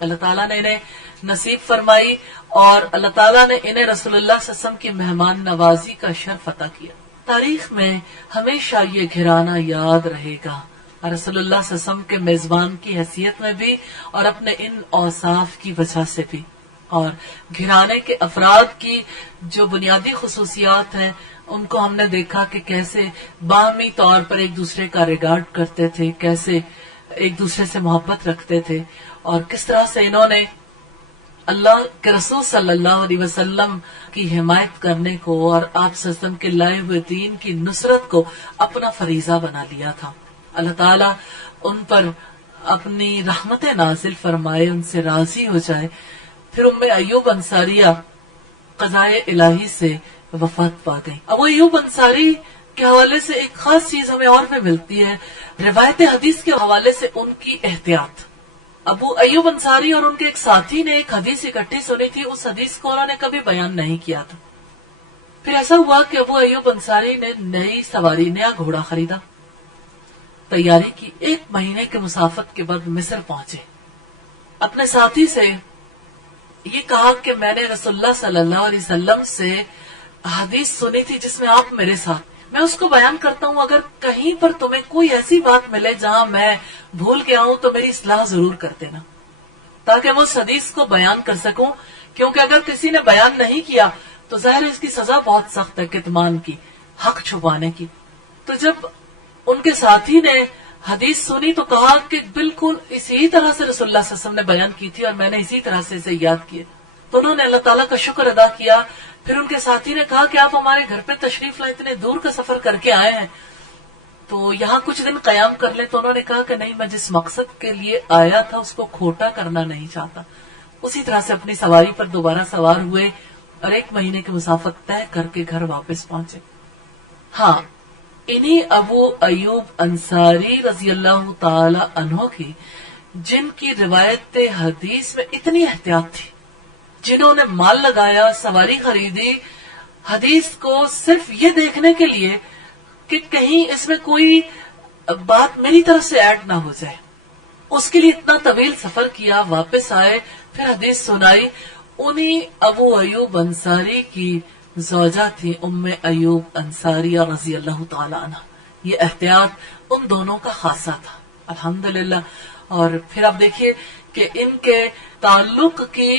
اللہ تعالیٰ نے انہیں نصیب فرمائی اور اللہ تعالیٰ نے انہیں رسول اللہ صلی اللہ علیہ وسلم کی مہمان نوازی کا شرف عطا کیا. تاریخ میں ہمیشہ یہ گھرانہ یاد رہے گا رسول اللہ صلی اللہ علیہ وسلم کے میزبان کی حیثیت میں بھی اور اپنے ان اوصاف کی وجہ سے بھی. اور گھرانے کے افراد کی جو بنیادی خصوصیات ہیں ان کو ہم نے دیکھا کہ کیسے باہمی طور پر ایک دوسرے کا ریگارڈ کرتے تھے، کیسے ایک دوسرے سے محبت رکھتے تھے اور کس طرح سے انہوں نے اللہ کے رسول صلی اللہ علیہ وسلم کی حمایت کرنے کو اور آپ صلی اللہ علیہ وسلم کے لائے ہوئے دین کی نصرت کو اپنا فریضہ بنا لیا تھا. اللہ تعالیٰ ان پر اپنی رحمت نازل فرمائے، ان سے راضی ہو جائے. پھر ام ایوب انصاریہ قضائے الہی سے وفات پا گئی. ابو ایوب انصاری کے حوالے سے ایک خاص چیز ہمیں اور بھی ملتی ہے، روایت حدیث کے حوالے سے ان کی احتیاط. ابو ایوب انصاری اور ان کے ایک ساتھی نے ایک حدیث اکٹھی سنی تھی، اس حدیث کو انہوں نے کبھی بیان نہیں کیا تھا. پھر ایسا ہوا کہ ابو ایوب انصاری نے نئی سواری، نیا گھوڑا خریدا، تیاری کی. 1 مہینے کے مسافت کے بعد مصر پہنچے. اپنے ساتھی سے یہ کہا کہ میں نے رسول اللہ صلی اللہ علیہ وسلم سے حدیث سنی تھی جس میں آپ میرے ساتھ، میں اس کو بیان کرتا ہوں، اگر کہیں پر تمہیں کوئی ایسی بات ملے جہاں میں بھول کے آؤں تو میری اصلاح ضرور کر دینا، تاکہ میں اس حدیث کو بیان کر سکوں. کیونکہ اگر کسی نے بیان نہیں کیا تو ظاہر اس کی سزا بہت سخت ہے، کتمان کی، حق چھپانے کی. تو جب ان کے ساتھی نے حدیث سنی تو کہا کہ بالکل اسی طرح سے رسول اللہ صلی اللہ علیہ وسلم نے بیان کی تھی اور میں نے اسی طرح سے اسے یاد کیا. تو انہوں نے اللہ تعالیٰ کا شکر ادا کیا. پھر ان کے ساتھی نے کہا کہ آپ ہمارے گھر پہ تشریف لائیں، اتنے دور کا سفر کر کے آئے ہیں تو یہاں کچھ دن قیام کر لیں. تو انہوں نے کہا کہ نہیں، میں جس مقصد کے لیے آیا تھا اس کو کھوٹا کرنا نہیں چاہتا. اسی طرح سے اپنی سواری پر دوبارہ سوار ہوئے اور 1 مہینے کی مسافت طے کر کے گھر واپس پہنچے. ہاں، انہی ابو ایوب انصاری رضی اللہ تعالی عنہ کی، جن کی روایت حدیث میں اتنی احتیاط تھی، جنہوں نے مال لگایا، سواری خریدی حدیث کو صرف یہ دیکھنے کے لیے کہ کہیں اس میں کوئی بات میری طرف سے ایڈ نہ ہو جائے، اس کے لیے اتنا طویل سفر کیا، واپس آئے، پھر حدیث سنائی. انہی ابو ایوب انصاری کی زوجہ تھی ام ایوب انصاریہ رضی اللہ تعالی عنہ. یہ احتیاط ان دونوں کا خاصہ تھا الحمدللہ. اور پھر آپ دیکھیے کہ ان کے تعلق کی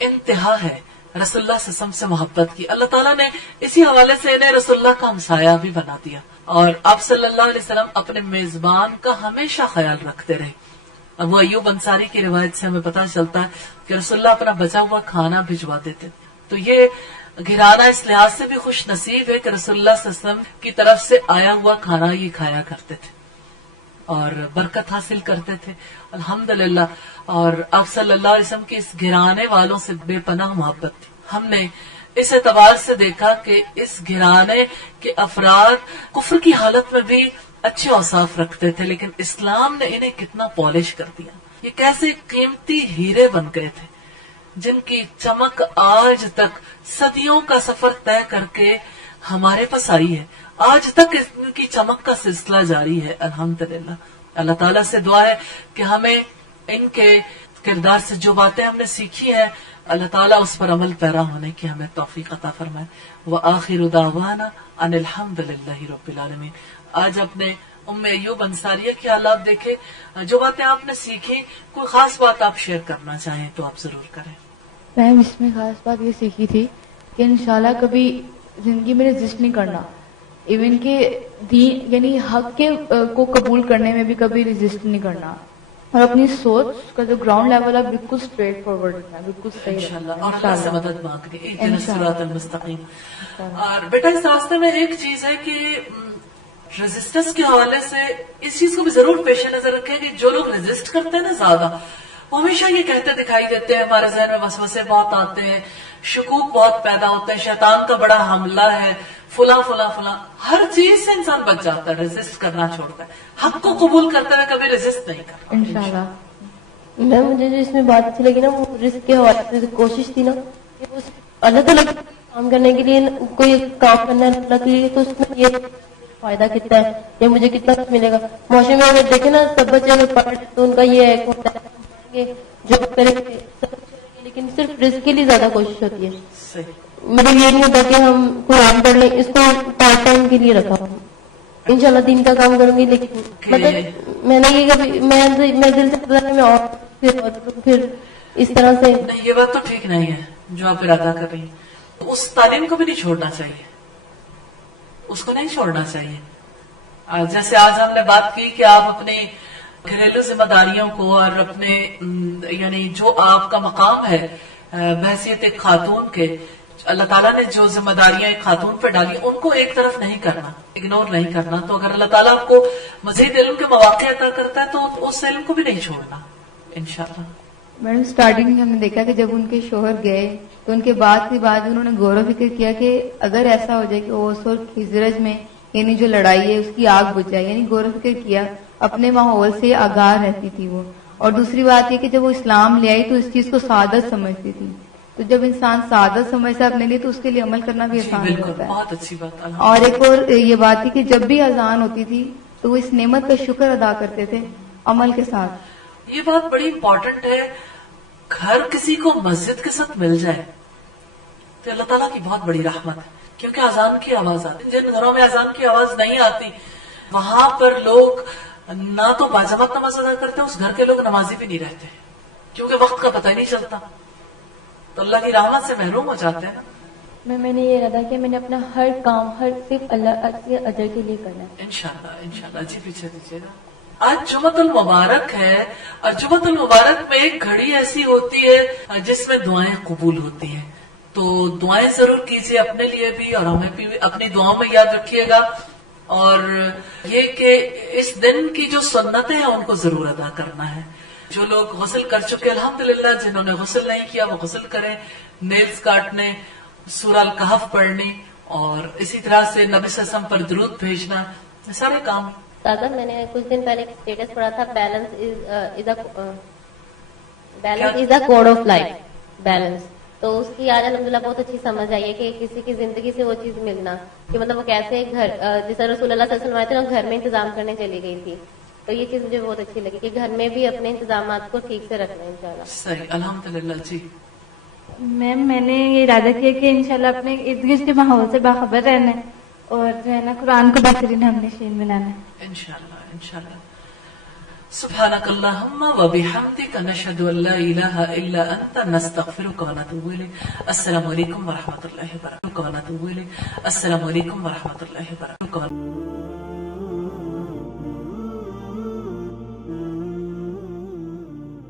انتہا ہے رسول اللہ صلی اللہ علیہ وسلم سے محبت کی. اللہ تعالیٰ نے اسی حوالے سے انہیں رسول اللہ کا ہمسایہ بھی بنا دیا اور آپ صلی اللہ علیہ وسلم اپنے میزبان کا ہمیشہ خیال رکھتے رہے. ابو ایوب انصاری کی روایت سے ہمیں پتہ چلتا ہے کہ رسول اللہ اپنا بچا ہوا کھانا بھجوا دیتے. تو یہ گھرانہ اس لحاظ سے بھی خوش نصیب ہے کہ رسول اللہ صلی اللہ علیہ وسلم کی طرف سے آیا ہوا کھانا یہ کھایا کرتے تھے اور برکت حاصل کرتے تھے الحمدللہ. اور آپ صلی اللہ علیہ وسلم کی اس گھرانے والوں سے بے پناہ محبت تھی. ہم نے اس اعتبار سے دیکھا کہ اس گھرانے کے افراد کفر کی حالت میں بھی اچھے اوصاف رکھتے تھے، لیکن اسلام نے انہیں کتنا پالش کر دیا. یہ کیسے قیمتی ہیرے بن گئے تھے جن کی چمک آج تک صدیوں کا سفر طے کر کے ہمارے پاس آئی ہے. آج تک ان کی چمک کا سلسلہ جاری ہے الحمدللہ. اللہ تعالیٰ سے دعا ہے کہ ہمیں ان کے کردار سے جو باتیں ہم نے سیکھی ہیں اللہ تعالیٰ اس پر عمل پیرا ہونے کی ہمیں توفیق عطا فرمائے. وآخر دعوانا ان الحمدللہ رب العالمین. آج اپنے ام ایوب انصاریہ کے حالات دیکھے، جو باتیں آپ نے سیکھی، کوئی خاص بات آپ شیئر کرنا چاہیں تو آپ ضرور کریں. میں اس میں خاص بات یہ سیکھی تھی کہ انشاءاللہ کبھی زندگی میں رجسٹ نہیں کرنا، ایون کہ دین یعنی حق کے کو قبول کرنے میں بھی کبھی رجسٹ نہیں کرنا، اور اپنی سوچ کا جو گراؤنڈ لیول ہے بالکل اسٹریٹ فارورڈ رکھنا، بالکل صحیح انشاءاللہ. اور اللہ سے مدد مانگ رہے اہدنا الصراط المستقیم. اور بیٹا اس راستے میں ایک چیز ہے کہ ریزسٹنس کے حوالے سے اس چیز کو بھی ضرور پیش نظر رکھیں کہ جو لوگ ریزسٹ کرتے ہیں نا زیادہ، وہ ہمیشہ یہ کہتے دکھائی دیتے ہیں، ہمارے ذہن میں وسوسے بہت آتے ہیں، شکوک بہت پیدا ہوتے ہیں، شیطان کا بڑا حملہ ہے، فلاں فلاں فلاں. ہر چیز سے انسان بچ جاتا ہے، ریزسٹ کرنا چھوڑتا ہے. حق کو قبول کرتے ہوئے کبھی ریزسٹ نہیں کرتا انشاءاللہ. مجھے جو اس میں بات اچھی لگی نا، وہ رزق کے حوالے سے کوشش تھی نا کہ اللہ تعالیٰ کام کرنے کے لیے کوئی کام کرنا ہے اللہ کے لیے، تو اس میں یہ فائدہ کتنا ہے یا مجھے کتنا ملے گا. معاشرے میں اگر دیکھیں نا سب بچے اگر پڑھ تو ان کا یہ ایک ہوتا ہے جو کریں گے لیکن صرف رزق کے لیے زیادہ کوشش ہوتی ہے. مطلب یہ نہیں ہوتا کہ ہم قرآن پڑھ لیں، اس کو پارٹ ٹائم کے لیے رکھا ہوں، انشاءاللہ دین کا کام کروں گی، لیکن مطلب میں نے یہ کبھی میں دل سے پتا میں اور پھر اس طرح سے نہیں. یہ بات تو ٹھیک نہیں ہے جو آپ ارادہ کر رہی ہیں. اس تعلیم کو بھی نہیں چھوڑنا چاہیے، اس کو نہیں چھوڑنا چاہیے. جیسے آج ہم نے بات کی کہ آپ اپنی گھریلو ذمہ داریوں کو اور اپنے یعنی جو آپ کا مقام ہے بحیثیت ایک خاتون کے، اللہ تعالیٰ نے جو ذمہ داریاں ایک خاتون پہ ڈالی ان کو ایک طرف نہیں کرنا، اگنور نہیں کرنا. تو اگر اللہ تعالیٰ آپ کو مزید علم کے مواقع عطا کرتا ہے تو اس علم کو بھی نہیں چھوڑنا انشاءاللہ. میڈم اسٹارٹنگ میں ہم نے دیکھا کہ جب ان کے شوہر گئے تو ان کے بعد کی بات انہوں نے غور و فکر کیا کہ اگر ایسا ہو جائے کہ اوس اور خزرج میں یعنی جو لڑائی ہے اس کی آگ بجھ جائے، یعنی غور و فکر کیا، اپنے ماحول سے آگاہ رہتی تھی وہ. اور دوسری بات یہ کہ جب وہ اسلام لے آئی تو اس چیز کو سعادت سمجھتی تھی. تو جب انسان سعادت سمجھتا ہے اپنے لیے تو اس کے لیے عمل کرنا بھی آسان ہوتا ہے. بہت اچھی بات. اور ایک اور یہ بات تھی کہ جب بھی اذان ہوتی تھی تو وہ اس نعمت کا شکر ادا کرتے تھے عمل کے ساتھ. یہ بات بڑی امپورٹنٹ ہے. گھر کسی کو مسجد کے ساتھ مل جائے تو اللہ تعالیٰ کی بہت بڑی رحمت ہے، کیونکہ اذان کی آواز آتی. جن گھروں میں اذان کی آواز نہیں آتی وہاں پر لوگ نہ تو باجماعت نماز ادا کرتے، اس گھر کے لوگ نمازی بھی نہیں رہتے کیونکہ وقت کا پتہ ہی نہیں چلتا، تو اللہ کی رحمت سے محروم ہو جاتے ہیں نا. میں نے یہ ارادہ کیا میں نے اپنا ہر کام صرف اللہ کے اجر کے لیے کرنا ہے. انشاءاللہ. جی پیچھے دیجیے گا. آج جمعۃ المبارک ہے اور جمعۃ المبارک میں ایک گھڑی ایسی ہوتی ہے جس میں دعائیں قبول ہوتی ہیں. تو دعائیں ضرور کیجیے اپنے لیے بھی اور ہمیں بھی اپنی دعاؤں میں یاد رکھیے گا. اور یہ کہ اس دن کی جو سنتیں ہیں ان کو ضرور ادا کرنا ہے. جو لوگ غسل کر چکے الحمدللہ، جنہوں نے غسل نہیں کیا وہ غسل کریں، نیلز کاٹنے، سورہ الکہف پڑھنی اور اسی طرح سے نبی صلی اللہ علیہ وسلم پر درود بھیجنا، سارے کام. دادا میں نے کچھ دن پہلے ایک اسٹیٹس پڑھا تھا، balance is a code of life, balance. تو اس کی آج الحمدللہ بہت اچھی سمجھ آئی ہے کہ کسی کی زندگی سے وہ چیز ملنا کہ مطلب وہ کیسے گھر جیسے رسول اللہ صلی اللہ علیہ وسلم آئے تھے نا گھر میں انتظام کرنے چلی گئی تھی. تو یہ چیز مجھے بہت اچھی لگی کہ گھر میں بھی اپنے انتظامات کو ٹھیک سے رکھنا ہے انشاءاللہ. صحیح الحمدللہ. جی میم میں نے یہ ارادہ کیا کہ انشاءاللہ اپنے ارد گرد کے ماحول سے باخبر رہنا ہے اور جو ہے نا قرآن کو بہترین ہم نشین بنانا ہے انشاءاللہ. سبحانك اللهم وبحمدك نشهد ان لا اله الا انت نستغفرك ونتوب اليك. السلام علیکم ورحمۃ اللہ وبرکاتہ. السلام علیکم ورحمۃ اللہ وبرکاتہ.